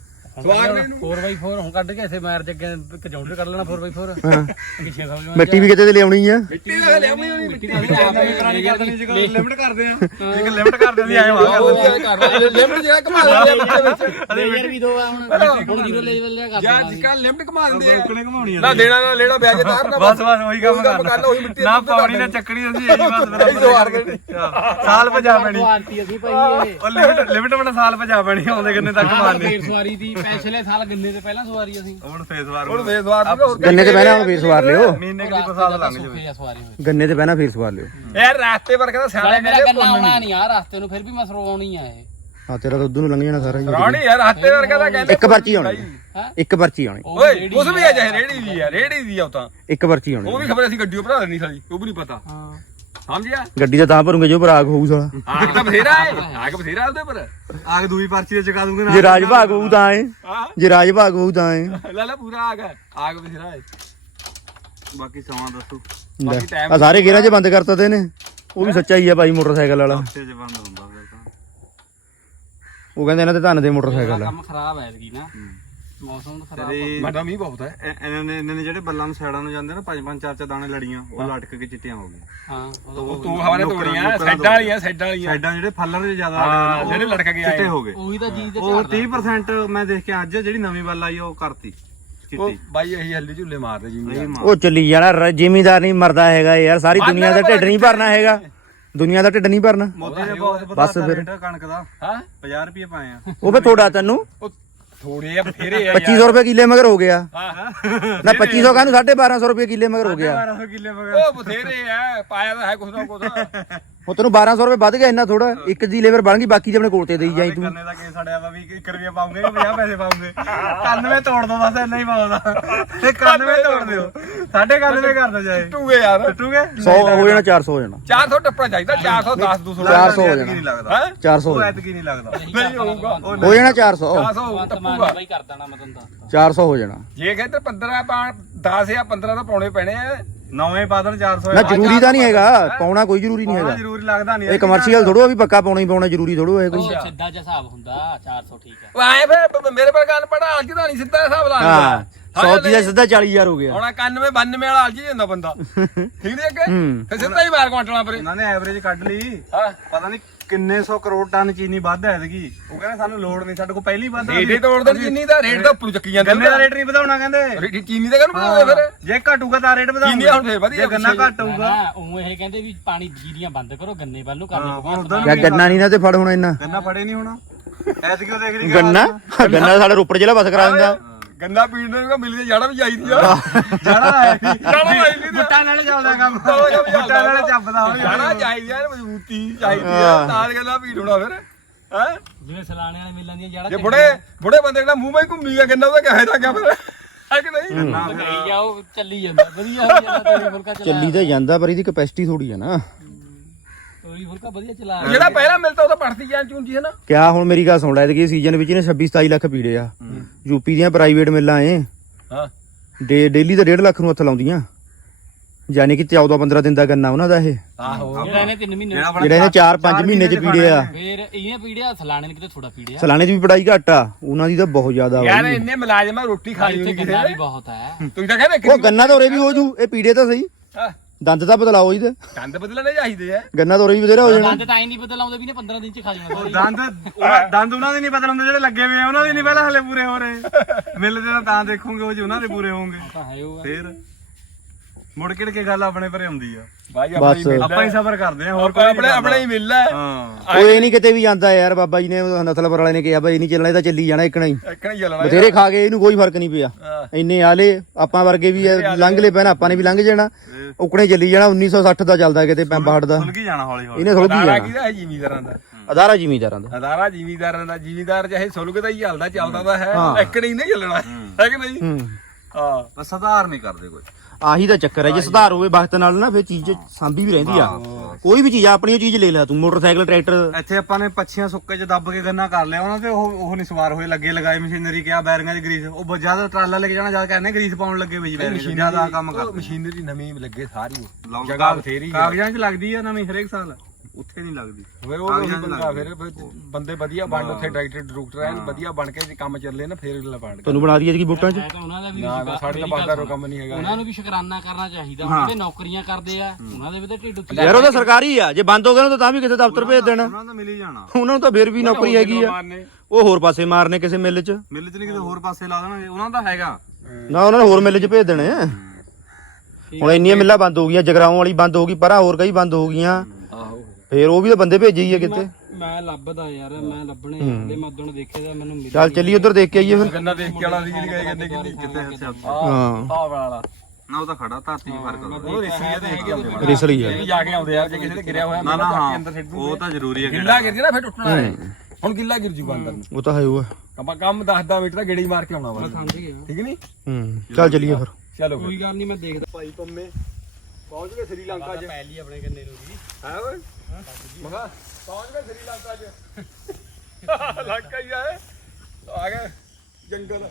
[SPEAKER 4] ਫੋਰ ਬਾਈ ਫੋਰ ਹੁਣ ਕੱਢ ਕੇ ਇੱਥੇ ਮਾਰ ਜੱਗੇ ਇੱਕ ਜੌਂਡਰ ਕੱਢ ਲੈਣਾ ਫੋਰ ਬਾਈ ਫੋਰ
[SPEAKER 3] ਹਾਂ
[SPEAKER 4] ਪਿੱਛੇ ਸਮਝ
[SPEAKER 3] ਮਿੱਟੀ ਵੀ ਕਿਤੇ ਤੇ ਲਿਆਉਣੀ ਆ।
[SPEAKER 2] ਮਿੱਟੀ ਦਾ ਲਿਆ ਬਈ ਮਿੱਟੀ ਦਾ
[SPEAKER 1] ਲਿਮਟ ਕਰਦੇ ਆ, ਇੱਕ ਲਿਮਟ ਕਰਦੇ ਅਸੀਂ ਆਏ ਵਾਂ
[SPEAKER 2] ਲਿਮਟ ਜਿਹੜਾ ਘਮਾ ਦਿੰਦੇ ਆ ਮਿੱਟੀ ਵਿੱਚ।
[SPEAKER 4] ਲੇਜ਼ਰ ਵੀ ਦੋ ਆ ਹੁਣ ਹੁਣ ਜ਼ੀਰੋ ਲੈਵਲ ਲਿਆ ਕਰ
[SPEAKER 2] ਯਾਰ ਜਿੱਕਾ ਲਿਮਟ ਘਮਾ ਦਿੰਦੇ ਆ,
[SPEAKER 1] ਰੁਕਣੇ ਘਮਾਉਣੀ
[SPEAKER 2] ਨਾ ਦੇਣਾ ਨਾ ਲੈਣਾ ਵਿਆਹ ਕੇ ਤਾਰਨਾ।
[SPEAKER 1] ਬਸ ਬਸ ਉਹੀ ਕੰਮ
[SPEAKER 2] ਕਰਨਾ, ਉਹੀ ਮਿੱਟੀ
[SPEAKER 1] ਨਾ ਪਾਉਣੀ ਨਾ ਚੱਕਣੀ ਅਸੀਂ ਇਹੀ ਬਸ ਬਰਾਬਰ ਸਾਲ ਭਜਾ ਪੈਣੀ।
[SPEAKER 4] ਆਰਤੀ ਅਸੀਂ ਭਾਈ ਇਹ
[SPEAKER 1] ਉਹ ਲਿਮਟ ਲਿਮਟ ਬਣਾ ਸਾਲ ਭਜਾ ਪੈਣੀ, ਆਉਂਦੇ ਕਿੰਨੇ ਤੱਕ ਮਾਰਨੇ।
[SPEAKER 4] ਫੇਰ ਸਵਾਰੀ ਦੀ ਪਿਛਲੇ ਸਾਲ ਗੰਨੇ ਤੇ ਪਹਿਲਾਂ ਸਵਾਰੀ ਅਸੀਂ
[SPEAKER 1] ਹੁਣ ਫੇਸ ਵਾਰ
[SPEAKER 2] ਹੁਣ ਬੇਸਵਾਰ ਦੀ ਹੋਰ
[SPEAKER 3] ਗੰਨੇ ਤੇ ਪਹਿਲਾਂ ਹੁਣ ਫੇਰ ਸਵਾਰ ਲਿਓ,
[SPEAKER 1] ਮਹੀਨੇ ਦੀ ਸਾਲ ਲੰਘ ਜਾਵੇ।
[SPEAKER 4] ਸੁੱਕੇ ਆ ਸਵਾਰੀ ਹੋਏ
[SPEAKER 3] ਗੰਨੇ ਤੇ ਪਹਿਲਾਂ ਫੇਰ ਸਵਾਰ ਲਿਓ।
[SPEAKER 2] ਯਾਰ ਰਾਸਤੇ ਪਰ ਕਹਿੰਦਾ ਸਿਆਣੇ
[SPEAKER 4] ਨਾਲੇ ਮੇਰਾ ਗੰਨਾ ਆਉਣਾ ਨਹੀਂ ਆ ਰਸਤੇ ਨੂੰ, ਫਿਰ ਵੀ ਮਸਰੋ ਆਉਣੀ ਆ ਇਹ।
[SPEAKER 3] ਹਾਂ ਤੇਰਾ ਤਾਂ ਉਦੋਂ ਨੂੰ ਲੰਘ ਜਾਣਾ ਸਾਰਾ ਹੀ।
[SPEAKER 2] ਰਾਣੀ ਯਾਰ ਰਾਸਤੇ ਪਰ ਕਹਿੰਦਾ ਕਹਿੰਦੇ
[SPEAKER 3] ਇੱਕ ਪਰਚੀ ਆਉਣੀ
[SPEAKER 4] ਹੈਂ?
[SPEAKER 3] ਇੱਕ ਪਰਚੀ ਆਉਣੀ
[SPEAKER 2] ਓਏ ਉਸ ਵੀ ਆ ਜਾਏ ਰੇੜੀ ਦੀ ਆ, ਰੇੜੀ ਦੀ ਆ ਉਹ ਤਾਂ
[SPEAKER 3] ਇੱਕ ਪਰਚੀ ਆਉਣੀ
[SPEAKER 2] ਉਹ ਵੀ ਖਬਰ ਅਸੀਂ ਗੱਡੀਓ ਭਰਾ ਦੇਣੀ ਸਾਲੀ, ਉਹ ਵੀ ਨਹੀਂ ਪਤਾ।
[SPEAKER 4] ਹਾਂ
[SPEAKER 2] ਸਮਝਿਆ।
[SPEAKER 3] ਗੱਡੀ ਤਾਂ ਤਾਂ ਭਰੂਗੇ ਜੋ ਭਰਾਗ ਹੋਊ ਸਾਲਾ।
[SPEAKER 2] ਆਗ ਤਾਂ ਬਥੇਰਾ ਹੈ, ਆਗ ਬਥੇਰਾ ਉਹਦੇ ਪਰ।
[SPEAKER 1] ਆਗ ਦੂਈ ਪਰਚੀ ਤੇ ਚਕਾ ਦੂੰਗੇ
[SPEAKER 3] ਜੇ ਰਾਜ ਭਾਗ ਹੋਊ ਤਾਂ ਐ,
[SPEAKER 2] ਹਾਂ
[SPEAKER 3] ਜੇ ਰਾਜ ਭਾਗ ਹੋਊ ਤਾਂ ਐ।
[SPEAKER 2] ਲੈ ਲੈ ਪੂਰਾ ਆਗ ਹੈ, ਆਗ ਬਥੇਰਾ ਹੈ।
[SPEAKER 1] ਬਾਕੀ ਸਮਾਂ ਦੱਸੋ
[SPEAKER 2] ਬਾਕੀ ਟਾਈਮ
[SPEAKER 3] ਆ ਸਾਰੇ ਗੇਰਾਂ 'ਚ ਬੰਦ ਕਰਤਾ ਤੇ ਨੇ। ਉਹ ਵੀ ਸੱਚਾ ਹੀ ਆ ਭਾਈ ਮੋਟਰਸਾਈਕਲ ਵਾਲਾ।
[SPEAKER 1] ਹਫਤੇ ਚ ਬੰਦ ਹੁੰਦਾ ਫਿਰ ਤਾਂ।
[SPEAKER 3] ਉਹ ਕਹਿੰਦੇ ਇਹਨਾਂ ਦੇ ਧੰਨ ਦੇ ਮੋਟਰਸਾਈਕਲ ਆ।
[SPEAKER 4] ਕੰਮ ਖਰਾਬ ਹੈ ਐਤਕੀ ਨਾ, ਮੌਸਮ ਤਾਂ ਖਰਾਬ
[SPEAKER 1] ਤੇਰੇ
[SPEAKER 2] ਮਾਡਾ ਮੀਂਹ ਬਹੁਤ ਹੈ।
[SPEAKER 1] ਇਹ- ਇਹਨਾਂ ਨੇ ਇਹਨਾਂ ਨੇ ਜਿਹੜੇ ਬੱਲਾਂ ਨੂੰ ਸਾਈਡਾਂ ਨੂੰ ਜਾਂਦੇ ਨਾ ਪੰਜ ਪੰਜ ਚਾਰ ਚਾਰ ਦਾਣੇ ਲੜੀਆਂ, ਉਹ ਲਟਕ ਕੇ ਚਿੱਟੀਆਂ ਹੋ ਗਈਆਂ।
[SPEAKER 4] ਹਾਂ
[SPEAKER 2] ਉਹ ਤੂੰ ਹਵਾਰੇ ਤੋੜੀਆਂ ਸਾਈਡਾਂ ਵਾਲੀਆਂ ਸਾਈਡਾਂ ਵਾਲੀਆਂ
[SPEAKER 1] ਸਾਈਡਾਂ ਜਿਹੜੇ ਫੱਲਰ ਦੇ ਜ਼ਿਆਦਾ
[SPEAKER 2] ਹਾਂ, ਜਿਹੜੇ ਲਟਕ ਕੇ ਆਏ।
[SPEAKER 1] ਚਿੱਟੇ ਹੋ ਗਏ।
[SPEAKER 4] ਉਹੀ ਤਾਂ ਜੀ ਤੇ
[SPEAKER 1] ਉਹ ਤੀਹ ਪਰਸੈਂਟ ਮੈਂ ਦੇਖ ਕੇ ਅੱਜ ਜਿਹੜੀ ਨਵੀਂ ਬੱਲ ਆਈ ਉਹ ਕਰਤੀ
[SPEAKER 2] ਉਹ
[SPEAKER 1] ਚਿੱਟੀ।
[SPEAKER 2] ਬਾਈ ਅਸੀਂ ਹੱਲੀ ਝੁੱਲੇ ਮਾਰਦੇ ਜੀ
[SPEAKER 1] ਨਹੀਂ ਮਾਰ।
[SPEAKER 3] ਉਹ ਚੱਲੀ ਜਾਣਾ, ਜ਼ਿਮੀਦਾਰ ਨਹੀਂ ਮਰਦਾ ਹੈਗਾ ਯਾਰ। ਸਾਰੀ ਦੁਨੀਆ ਦਾ ਢਿੱਡ ਨਹੀਂ ਭਰਨਾ ਹੈਗਾ, ਦੁਨੀਆ ਦਾ ਢਿੱਡ ਨਹੀਂ ਭਰਨਾ।
[SPEAKER 1] ਮੋਦੀ ਨੇ ਬਹੁਤ
[SPEAKER 3] ਬਸ
[SPEAKER 1] ਬਸ
[SPEAKER 3] ਫਿਰ।
[SPEAKER 1] ਰੇਟ ਕਣਕ ਦਾ
[SPEAKER 2] ਹਾਂ
[SPEAKER 1] ਪੰਜਾਹ ਰੁਪਏ ਪਾਏ ਆ।
[SPEAKER 3] ਉਹ ਫੇ ਥੋੜਾ ਤੈਨੂੰ
[SPEAKER 2] ਉਹ ਥੋੜੇ ਆ ਬਥੇਰੇ ਆ
[SPEAKER 3] ਪੱਚੀ ਸੌ ਰੁਪਏ ਕਿੱਲੇ ਮਗਰ ਹੋ ਗਿਆ
[SPEAKER 2] ਹਾਂ
[SPEAKER 3] ਨਾ। ਪੱਚੀ ਸੌ ਕਾਹਨੂੰ ਸਾਢੇ ਬਾਰਾਂ ਸੌ ਰੁਪਏ ਕਿੱਲੇ ਮਗਰ ਹੋ ਗਿਆ।
[SPEAKER 1] ਬਾਰਾਂ ਸੌ ਕਿੱਲੇ ਮਗਰ
[SPEAKER 2] ਉਹ ਬਥੇਰੇ ਆ, ਪਾਇਆ ਤਾਂ ਹੈ ਕੁਛ ਨਾ ਕੁਛ।
[SPEAKER 3] ਉਹ ਤੈਨੂੰ ਬਾਰਾਂ ਸੌ ਰੁਪਏ ਵੱਧ ਗਿਆ ਇੰਨਾ ਥੋੜਾ ਇੱਕ ਦੀ ਲੇਬਰ ਬਣ ਗਈ ਬਾਕੀ ਦੇ ਆਪਣੇ ਕੋਲ ਤੇ ਦੇਈ ਜਾਈ ਤੂੰ
[SPEAKER 1] ਕਰਨੇ ਦਾ ਕੇਸ ਅੜਿਆ ਵਾ ਵੀ ਇੱਕ ਰੁਪਿਆ ਪਾਉਂਗੇ ਕਿ ਪੰਜਾਹ ਪੈਸੇ ਪਾਉਂਗੇ ਇਕਾਨਵੇਂ ਤੋੜ ਦੋ ਬਸ ਇੰਨਾ ਹੀ ਪਾਉਂਦਾ ਤੇ ਇਕਾਨਵੇਂ ਤੋੜ ਦਿਓ ਸਾਢੇ ਇਕਾਨਵੇਂ ਕਰ ਦੋ ਜਾਏ
[SPEAKER 2] ਟੂਗੇ ਯਾਰ
[SPEAKER 1] ਟੁੱਟੂਗੇ
[SPEAKER 3] ਸੌ ਹੋ ਜਾਣਾ ਚਾਰ ਸੌ ਹੋ ਜਾਣਾ
[SPEAKER 2] ਚਾਰ ਸੌ ਟੱਪਣਾ ਚਾਹੀਦਾ ਚਾਰ ਸੌ ਦਸ ਦੋ ਸੌ
[SPEAKER 3] ਚਾਰ ਸੌ ਹੋ
[SPEAKER 1] ਨਹੀਂ
[SPEAKER 3] ਜਾਣਾ
[SPEAKER 1] ਲੱਗਦਾ
[SPEAKER 3] ਚਾਰ ਸੌ ਹੋ
[SPEAKER 1] ਉਹ
[SPEAKER 3] ਜਾਣਾ
[SPEAKER 1] ਐਤਕੀ ਨਹੀਂ ਲੱਗਦਾ
[SPEAKER 2] ਨਹੀਂ ਹੋਊਗਾ
[SPEAKER 3] ਹੋ ਜਾਣਾ ਚਾਰ ਸੌ
[SPEAKER 2] ਚਾਰ ਸੌ ਟੱਪੂਗਾ
[SPEAKER 4] ਬਾਈ ਕਰ ਦੇਣਾ ਮੈਂ ਤੁਹਾਨੂੰ ਦੱਸਦਾ
[SPEAKER 3] ਚਾਰ ਸੌ ਹੋ ਜਾਣਾ
[SPEAKER 2] ਜੇ ਕਹਿੰਦੇ ਪੰਦਰਾਂ ਪਾ ਦਸ ਜਾਂ ਪੰਦਰਾਂ ਤਾਂ ਪਾਉਣੇ ਪੈਣੇ ਆ
[SPEAKER 1] ਨੌਵੇਂ ਪਾਦਨ ਚਾਰ ਸੌ
[SPEAKER 3] ਨਾ ਜ਼ਰੂਰੀ ਤਾਂ ਨਹੀਂ ਹੈਗਾ ਪਾਉਣਾ ਕੋਈ ਜ਼ਰੂਰੀ ਨਹੀਂ ਹੈਗਾ
[SPEAKER 1] ਜ਼ਰੂਰੀ ਲੱਗਦਾ ਨਹੀਂ
[SPEAKER 3] ਇਹ ਕਮਰਸ਼ੀਅਲ ਥੋੜੋ ਵੀ ਪੱਕਾ ਪਾਉਣਾ ਹੀ ਪਾਉਣਾ ਜ਼ਰੂਰੀ ਥੋੜੋ ਹੈ ਕੋਈ
[SPEAKER 4] ਉਹ ਸਿੱਧਾ ਜਿਹਾ ਹਿਸਾਬ ਹੁੰਦਾ ਚਾਰ ਸੌ ਠੀਕ ਹੈ
[SPEAKER 2] ਉਹ ਆਏ ਫਿਰ ਮੇਰੇ ਪਰ ਕੰਨ ਪੜਾ ਅੱਜ ਤਾਂ ਨਹੀਂ ਸਿੱਧਾ ਹਿਸਾਬ ਲਾ
[SPEAKER 3] ਹਾਂ ਸੌ ਦੀ ਦਾ ਸਿੱਧਾ ਚਾਲੀ ਹਜ਼ਾਰ ਹੋ ਗਿਆ
[SPEAKER 2] ਹੁਣ ਇਕਾਨਵੇਂ ਬਾਨਵੇਂ ਵਾਲਾ ਅੱਜ ਹੀ ਜਾਂਦਾ ਬੰਦਾ ਠੀਕ ਨਹੀਂ ਅੱਗੇ
[SPEAKER 3] ਹੂੰ
[SPEAKER 2] ਫਿਰ ਸਿੱਧਾ ਹੀ ਬਾਰ ਕੁਆਂਟਲਾਂ ਪਰੇ
[SPEAKER 1] ਇਹਨਾਂ ਨੇ ਐਵਰੇਜ ਕੱਢ ਲਈ
[SPEAKER 2] ਹਾਂ
[SPEAKER 1] ਪਤਾ ਨਹੀਂ ਕਿੰਨੇ ਸੌ ਕਰੋੜ ਟਨ ਚੀਨੀ ਵੱਧ ਹੈ ਐਤਕੀ ਉਹ ਕਹਿੰਦੇ ਸਾਨੂੰ ਲੋੜ ਨਹੀਂ ਸਾਡੇ ਕੋਲ ਪਹਿਲੀ ਵੱਧ
[SPEAKER 2] ਰੇਟ ਹੀ ਤੋੜਦੇ ਚੀਨੀ ਦਾ ਰੇਟ ਤਾਂ ਉੱਪਰ ਚੱਕੀ ਜਾਂਦੇ
[SPEAKER 1] ਗੰਨੇ ਦਾ ਰੇਟ ਨਹੀਂ ਵਧਾਉਣਾ ਕਹਿੰਦੇ
[SPEAKER 2] ਰੇਟ ਚੀਨੀ ਦਾ ਕਹਿੰਦੇ ਬਣਾਉਂਦੇ ਫਿਰ
[SPEAKER 1] ਜੇ ਘਟੂਗਾ ਤਾਂ ਰੇਟ ਵਧਾਉਣਾ
[SPEAKER 2] ਚੀਨੀ ਹੁਣ ਫੇਰ ਵਧੀਆ
[SPEAKER 1] ਜੇ ਗੰਨਾ ਘਟ ਹੋਊਗਾ
[SPEAKER 4] ਹਾਂ ਉਹ ਇਹ ਕਹਿੰਦੇ ਵੀ ਪਾਣੀ ਜੀਰੀਆਂ ਬੰਦ ਕਰੋ ਗੰਨੇ ਵੱਲ ਨੂੰ
[SPEAKER 1] ਹਾਂ,
[SPEAKER 4] ਕਰਨੀ
[SPEAKER 1] ਹੁਣ ਉੱਧਰ
[SPEAKER 3] ਯਾ ਗੰਨਾ ਨਹੀਂ ਨਾ ਤੇ ਫੜ ਹੋਣਾ ਇੰਨਾ
[SPEAKER 1] ਗੰਨਾ ਫੜੇ ਨਹੀਂ ਹੋਣਾ ਐਤਕੀ ਉਹ ਦੇਖ ਲਈ
[SPEAKER 3] ਗੰਨਾ ਗੰਨਾ ਸਾਡੇ ਰੋਪੜ ਜ਼ਿਲ੍ਹਾ ਬਸ ਕਰਾ ਦਿੰਦਾ
[SPEAKER 2] ਗੰਨਾ ਪੀਣ ਨੂੰ ਮਿਲ ਜੇ ਜਾੜਾ ਵੀ ਚਾਹੀਦੀ ਆ
[SPEAKER 1] ਜਾਣਾ ਹੈ
[SPEAKER 2] ਜਾੜਾ ਆਈ ਨਹੀਂ
[SPEAKER 1] ਬੁੱਟਾ ਨਾਲ ਚੱਲਦਾ ਕੰਮ ਬੁੱਟਾ ਨਾਲ ਚੱਪਦਾ ਹੋਵੇ
[SPEAKER 2] ਜਾੜਾ ਚਾਹੀਦੀ ਆ ਮਜ਼ਬੂਤੀ ਚਾਹੀਦੀ ਆ ਨਾਲ ਗੱਲਾਂ ਪੀੜ ਹੋਣਾ ਫਿਰ ਹੈ
[SPEAKER 4] ਜਿਵੇਂ ਸਲਾਣੇ ਵਾਲੇ ਮਿਲਾਂ ਦੀਆਂ ਜੜਾ
[SPEAKER 2] ਜੇ ਬੁੜੇ ਬੁੜੇ ਬੰਦੇ ਜਿਹੜਾ ਮੂੰਹ ਮੈਂ ਘੁੰਮੀ ਗਿਆ ਗੰਨਾ ਉਹਦਾ ਕਹੇ ਤਾਂ ਕਿਆ ਫਿਰ ਹੈ ਕਿ ਨਹੀਂ
[SPEAKER 4] ਗਈ ਜਾਓ ਚੱਲੀ ਜਾਂਦਾ ਵਧੀਆ ਹੋ ਜਾਂਦਾ ਤੋਰੀ ਫੁਲਕਾ ਚਲਾ
[SPEAKER 3] ਚੱਲੀ ਤਾਂ ਜਾਂਦਾ ਪਰ ਇਹਦੀ ਕਪੈਸਿਟੀ ਥੋੜੀ ਆ ਨਾ
[SPEAKER 4] ਤੋਰੀ ਫੁਲਕਾ ਵਧੀਆ ਚਲਾ
[SPEAKER 2] ਜਿਹੜਾ ਪਹਿਲਾਂ ਮਿਲਦਾ ਉਹ ਤਾਂ ਪੜਤੀ ਜਾਨ ਚੁੰਜੀ ਹੈ ਨਾ
[SPEAKER 3] ਕਿਆ ਹੁਣ ਮੇਰੀ ਗੱਲ ਸੁਣ ਲੈ ਇਹਦੇ ਸੀਜ਼ਨ ਵਿੱਚ ਇਹਨੇ ਛੱਬੀ ਸਤਾਈ ਲੱਖ ਪੀੜੇ ਆ ਯੂਪੀ ਦੀਆਂ ਪ੍ਰਾਈਵੇਟ ਮਿੱਲਾਂ ਏ
[SPEAKER 2] ਹਾਂ
[SPEAKER 3] ਡੇ ਡੇਲੀ ਦਾ ਡੇਢ ਲੱਖ ਨੂੰ ਹੱਥ ਲਾਉਂਦੀਆਂ ਯਾਨੀ ਕਿ ਚੌਦਾਂ ਪੰਦਰਾਂ ਦਿਨ ਦਾ ਗੰਨਾ ਉਹਨਾਂ ਦਾ ਇਹ
[SPEAKER 2] ਆਹੋ
[SPEAKER 4] ਜਿਹੜਾ ਇਹਨੇ ਤਿੰਨ ਮਹੀਨੇ
[SPEAKER 3] ਜਿਹੜਾ ਇਹਨੇ ਚਾਰ ਪੰਜ ਮਹੀਨੇ ਚ ਪੀੜੇ ਆ
[SPEAKER 4] ਫੇਰ ਇਹਨੇ ਪੀੜਿਆ ਸਲਾਣੇ ਨੇ ਕਿਤੇ ਥੋੜਾ ਪੀੜਿਆ
[SPEAKER 3] ਸਲਾਣੇ ਚ ਵੀ ਪੜਾਈ ਘੱਟ ਆ ਉਹਨਾਂ ਦੀ ਤਾਂ ਬਹੁਤ ਜ਼ਿਆਦਾ
[SPEAKER 2] ਯਾਰ
[SPEAKER 3] ਵਾ
[SPEAKER 2] ਇੰਨੇ ਮੁਲਾਜ਼ਮ ਆ ਰੋਟੀ ਖਾਣੀ
[SPEAKER 4] ਇੱਥੇ
[SPEAKER 2] ਨਹੀਂ
[SPEAKER 4] ਗੰਨਾ
[SPEAKER 2] ਕਿਸੇ
[SPEAKER 4] ਵੀ ਬਹੁਤ ਹੈ
[SPEAKER 2] ਤੁਸੀਂ ਤਾਂ ਕਹਿੰਦੇ
[SPEAKER 3] ਉਹ ਗੰਨਾ ਤਾਂ ਉਰੇ ਵੀ ਹੋ ਜੂ ਇਹ ਪੀੜੇ ਤਾਂ ਸਹੀ ਦੰਦ ਤਾਂ ਬਦਲਾਓ ਇਹਦੇ
[SPEAKER 2] ਕੰਦ ਬਦਲਣੇ ਚਾਹੀਦੇ ਆ
[SPEAKER 3] ਗੰਨਾ ਤਾਂ ਉਰੇ ਵੀ ਬਥੇਰਾ ਹੋ ਜਾਣਾ
[SPEAKER 4] ਦੰਦ ਤਾਂ ਹੀ ਨਹੀਂ ਬਦਲਾਉਂਦੇ ਵੀ ਨੇ ਪੰਦਰਾਂ ਦਿਨ ਚ ਖਾ ਜਾਣਾ
[SPEAKER 1] ਦੰਦ ਉਹ- ਦੰਦ ਉਹਨਾਂ ਦੇ ਨਹੀਂ ਪਤਾ ਹੁੰਦੇ ਜਿਹੜੇ ਲੱਗੇ ਹੋਏ ਆ ਉਹਨਾਂ ਦੇ ਨਹੀਂ ਪਹਿਲਾਂ ਹਲੇ ਪੂਰੇ ਹੋ ਰਹੇ ਮਿਲਦੇ ਤਾਂ ਤਾਂ ਦੇਖੋਗੇ ਉਹ ਜੀ ਉਹਨਾਂ ਦੇ ਪੂਰੇ ਹੋਣਗੇ
[SPEAKER 4] ਤਾਂ ਹੈ ਉਹ
[SPEAKER 1] ਫੇਰ ਮੁੜ ਕਿੜ ਕੇ ਗੱਲ ਆਪਣੇ ਪਰੇ ਆਉਂਦੀ ਆ
[SPEAKER 2] ਭਾਈ
[SPEAKER 3] ਬਸ।
[SPEAKER 2] ਆਪਣੀ ਮਿਲ
[SPEAKER 1] ਆਪਾਂ ਹੀ ਸਬਰ ਕਰਦੇ ਆ ਹੋਰ ਕੋਈ
[SPEAKER 2] ਆਪਣੇ ਆਪਣੇ ਹੀ ਮਿਲ ਹੈ
[SPEAKER 1] ਹਾਂ
[SPEAKER 3] ਉਹ ਇਹ ਨਹੀਂ ਕਿਤੇ ਵੀ ਜਾਂਦਾ ਯਾਰ ਬਾਬਾ ਜੀ ਨੇ ਨਸਲਪੁਰ ਵਾਲੇ ਨੇ ਕਿਹਾ ਬਈ ਨਹੀਂ ਚੱਲਣਾ ਇਹ ਤਾਂ ਚੱਲੀ ਜਾਣਾ ਇੱਕਣਾ ਹੀ
[SPEAKER 2] ਇੱਕਣ ਹੀ ਚੱਲਣਾ
[SPEAKER 3] ਬਥੇਰੇ ਖਾ ਗਏ ਇਹਨੂੰ ਕੋਈ ਫਰਕ ਨਹੀਂ ਪਿਆ
[SPEAKER 2] ਹਾਂ।
[SPEAKER 3] ਇੰਨੇ ਆਲੇ ਆਪਾਂ ਵਰਗੇ ਵੀ ਆ, ਲੰਘ ਲੈ ਪੈਣਾ ਆਪਾਂ ਨੇ ਵੀ ਲੰਘ ਜਾਣਾ ਉਕਣੇ ਚੱਲੀ ਜਾਣਾ ਉੱਨੀ ਸੌ ਸੱਠ ਦਾ ਚੱਲਦਾ ਕਿਤੇ ਪੈਂਬਾਹਠ ਦਾ
[SPEAKER 1] ਸੁਲਗੀ ਜਾਣਾ ਹੌਲੀ ਹੌਲੀ
[SPEAKER 3] ਇਹਨੇ ਥੋੜੀ
[SPEAKER 2] ਅਦਾਰਾ
[SPEAKER 3] ਜਾਣਾ
[SPEAKER 2] ਕਿਹਦਾ ਹੈ ਜ਼ਿਮੀਦਾਰਾਂ ਦਾ
[SPEAKER 3] ਅਦਾਰਾ ਜ਼ਿਮੀਦਾਰਾਂ ਦਾ
[SPEAKER 2] ਅਦਾਰਾ ਜ਼ਿਮੀਦਾਰਾਂ ਦਾ ਜ਼ਿਮੀਦਾਰ ਚਾਹੇ ਸੁਲਗ ਦਾ ਹੀ ਚੱਲਦਾ ਚੱਲਦਾ ਤਾਂ ਹੈ
[SPEAKER 3] ਹਾਂ।
[SPEAKER 2] ਇੱਕਣ ਹੀ ਨਹੀਂ ਚੱਲਣਾ ਹੈ ਕਿ ਨਹੀਂ
[SPEAKER 3] ਹੂੰ
[SPEAKER 2] ਹਾਂ
[SPEAKER 1] ਬਸ ਸੁਧਾਰ ਨਹੀਂ ਕਰਦੇ ਕੋਈ
[SPEAKER 3] ਆਹੀ ਤਾਂ ਚੱਕਰ ਹੈ ਜੇ ਸੁਧਾਰ ਹੋਵੇ ਵਕਤ ਨਾਲ ਨਾ ਫਿਰ ਚੀਜ਼ ਸਾਂਭੀ ਵੀ ਰਹਿੰਦੀ ਆ ਕੋਈ ਵੀ ਚੀਜ਼ ਆ, ਆਪਣੀ ਉਹ ਚੀਜ਼ ਲੈ ਲੈ ਤੂੰ ਮੋਟਰਸਾਈਕਲ ਟਰੈਕਟਰ
[SPEAKER 1] ਇੱਥੇ ਆਪਾਂ ਨੇ ਪੱਛੀਆਂ ਸੁੱਕੇ ਚ ਦੱਬ ਕੇ ਗੰਨਾ ਕਰ ਲਿਆ ਉਹਨਾਂ ਤੇ ਉਹ ਉਹ ਨਹੀਂ ਸਵਾਰ ਹੋਏ ਲੱਗੇ ਲਗਾਏ ਮਸ਼ੀਨਰੀ ਕਿਹਾ ਬੈਰਿੰਗਾਂ ਦੀ ਗਰੀਸ ਉਹ ਜਿਆਦਾ ਟਰਾਲਾ ਲੈ ਕੇ ਜਾਣਾ ਜਿਆਦਾ ਕਹਿੰਦੇ ਗਰੀਸ ਪਾਉਣ ਲੱਗੇ ਬਈ ਬੈਰਿੰਗ ਜਿਆਦਾ ਕੰਮ ਕਰ
[SPEAKER 2] ਮਸ਼ੀਨਰੀ ਨਵੀਂ ਲੱਗੇ ਸਾਰੀ
[SPEAKER 1] ਲਾਉਣ
[SPEAKER 2] ਜਗ੍ਹਾ ਬਥੇਰੀ ਹੈ
[SPEAKER 1] ਕਾਗਜ਼ਾਂ 'ਚ ਲੱਗਦੀ ਆ ਨਵੀਂ ਹਰੇਕ ਸਾਲ ਉੱਥੇ ਨਹੀਂ ਲੱਗਦੀ
[SPEAKER 2] ਫਿਰ ਉਹ ਉਹੀ ਬੰਦਾ ਫਿਰ ਫਿਰ ਬੰਦੇ ਵਧੀਆ ਬਣ ਉੱਥੇ ਡਾਇਰੈਕਟਰ ਡਾਇਰੈਕਟਰ ਐਨ ਵਧੀਆ ਬਣ ਕੇ ਕੰਮ ਚੱਲੇ ਨਾ ਫਿਰ ਲਪਾੜ ਕੇ
[SPEAKER 3] ਤੁਹਾਨੂੰ ਬਣਾ ਦਈਏ ਕਿ ਬੂਟਾਂ 'ਚ
[SPEAKER 4] ਹੈ ਤਾਂ ਉਹਨਾਂ ਦਾ ਵੀ
[SPEAKER 2] ਨਾ ਨਾ ਸਾਡੇ ਤਾਂ ਬਾਦਾ ਰੋ ਕੰਮ ਨਹੀਂ ਹੈਗਾ
[SPEAKER 4] ਉਹਨਾਂ ਨੂੰ ਵੀ ਸ਼ੁਕਰਾਨਾ ਕਰਨਾ ਚਾਹੀਦਾ ਜਿਹੜੇ ਨੌਕਰੀਆਂ ਕਰਦੇ ਆ ਉਹਨਾਂ ਦੇ ਵੀ ਤਾਂ ਢਿੱਡ ਉੱਤੇ
[SPEAKER 3] ਯਾਰ ਉਹ ਤਾਂ ਸਰਕਾਰੀ ਆ ਜੇ ਬੰਦ ਹੋ ਗਿਆ ਨਾ ਤਾਂ ਵੀ ਕਿਸੇ ਦਫ਼ਤਰ ਭੇਜ ਦੇਣਾ
[SPEAKER 1] ਉਹਨਾਂ ਦਾ ਮਿਲ ਹੀ ਜਾਣਾ
[SPEAKER 3] ਉਹਨਾਂ ਨੂੰ ਤਾਂ ਫਿਰ ਵੀ ਨੌਕਰੀ ਹੈਗੀ ਆ
[SPEAKER 2] ਮਾਰਨੇ
[SPEAKER 3] ਉਹ ਹੋਰ ਪਾਸੇ ਮਾਰਨੇ ਕਿਸੇ ਮਿੱਲ 'ਚ
[SPEAKER 1] ਮਿਲ 'ਚ ਨਹੀਂ ਕਿਤੇ ਹੋਰ ਪਾਸੇ ਲਾ ਦੇਣਗੇ ਉਹਨਾਂ ਦਾ ਹੈਗਾ
[SPEAKER 3] ਨਾ ਉਹਨਾਂ ਨੇ ਹੋਰ ਮਿੱਲ 'ਚ ਭੇਜ ਦੇਣੇ ਆ। ਹੁਣ ਇੰਨੀਆਂ ਮਿੱਲਾਂ ਬੰਦ ਹੋ ਗਈਆਂ ਜਗਰਾਉਂ ਵਾਲੀ ਬੰਦ ਹੋ ਗਈ ਪਰਾਂ ਹੋਰ ਕਈ ਬੰਦ ਹੋ ਗਈਆਂ
[SPEAKER 2] ਆਹੋ
[SPEAKER 3] ਫੇਰ ਉਹ ਵੀ ਤਾਂ ਬੰਦੇ ਭੇਜੇ ਹੀ ਆ ਕਿਤੇ
[SPEAKER 4] ਮੈਂ ਲੱਭਦਾ ਯਾਰ ਮੈਂ ਲੱਭਣੇ ਜਿਹੜੇ ਮੈਂ ਉਦੋਂ ਦੇਖੇ ਤਾਂ ਮੈਨੂੰ ਮਿਲੇ
[SPEAKER 3] ਚੱਲ ਚੱਲੀ ਉਧਰ ਦੇਖ ਕੇ ਆਈਏ ਫਿਰ
[SPEAKER 2] ਗੰਨਾ ਦੇਖ ਕੇ ਵਾਲਾ ਸੀ ਜਿਹੜੀ ਗਏ ਗੰਨੇ ਕਿੰਨੀ
[SPEAKER 1] ਕਿਤੇ ਅੱਛਾ
[SPEAKER 3] ਹਾਂ
[SPEAKER 2] ਆਹ ਵਾਲਾ
[SPEAKER 1] ਨਾ ਉਹ ਤਾਂ ਖੜਾ ਧਰਤੀ 'ਚ ਫਰਕ ਆ ਉਹ ਰਿਸੀ ਦੇਖ ਕੇ ਆਉਂਦੇ
[SPEAKER 3] ਰਿਸਲੀ ਆ
[SPEAKER 2] ਇਹ ਵੀ ਜਾ ਕੇ ਆਉਂਦੇ ਯਾਰ ਜੇ ਕਿਸੇ ਦੇ ਗਿਰਿਆ ਹੋਇਆ
[SPEAKER 1] ਨਾ ਨਾ ਹਾਂ
[SPEAKER 2] ਅੰਦਰ ਸਿੱਟ
[SPEAKER 1] ਉਹ ਤਾਂ ਜ਼ਰੂਰੀ ਹੈ
[SPEAKER 2] ਗਿੱਲਾ ਗਿਰ ਜੇ ਨਾ ਫਿਰ ਟੁੱਟਣਾ ਹੈ ਹੁਣ ਗਿੱਲਾ ਗਿਰ ਜੂਗਾ ਅੰਦਰ ਨੂੰ
[SPEAKER 3] ਉਹ ਤਾਂ ਹੈ ਉਹ
[SPEAKER 2] ਆਪਾਂ ਕੰਮ ਦਸ ਦਸ ਮੀਟਰ ਦਾ ਗੇੜੀ ਮਾਰ ਕੇ ਆਉਣਾ ਵਾ
[SPEAKER 4] ਸਮਝ ਗਿਆ
[SPEAKER 2] ਠੀਕ ਨਹੀਂ
[SPEAKER 3] ਹੂੰ ਚੱਲ ਚੱਲੀਏ ਫਿਰ
[SPEAKER 2] ਚਲੋ
[SPEAKER 4] ਕੋਈ ਗੱਲ ਨਹੀਂ ਮੈਂ ਦੇਖਦਾ
[SPEAKER 2] ਭਾਈ ਪੰਮੇ ਪਹੁੰਚ ਗਏ ਸ੍ਰੀਲੰਕਾ ਚ
[SPEAKER 4] ਪਹਿਲੀ ਆਪਣੇ ਗੰਨੇ ਨੂੰ ਵੀ
[SPEAKER 2] ਹੈ ਓਏ ਮਗਾ ਪਹੁੰਚ ਗਏ ਸ੍ਰੀਲੰਕਾ ਚ ਲੰਕਾ ਹੀ ਆਏ ਆ ਗਏ ਜੰਗਲ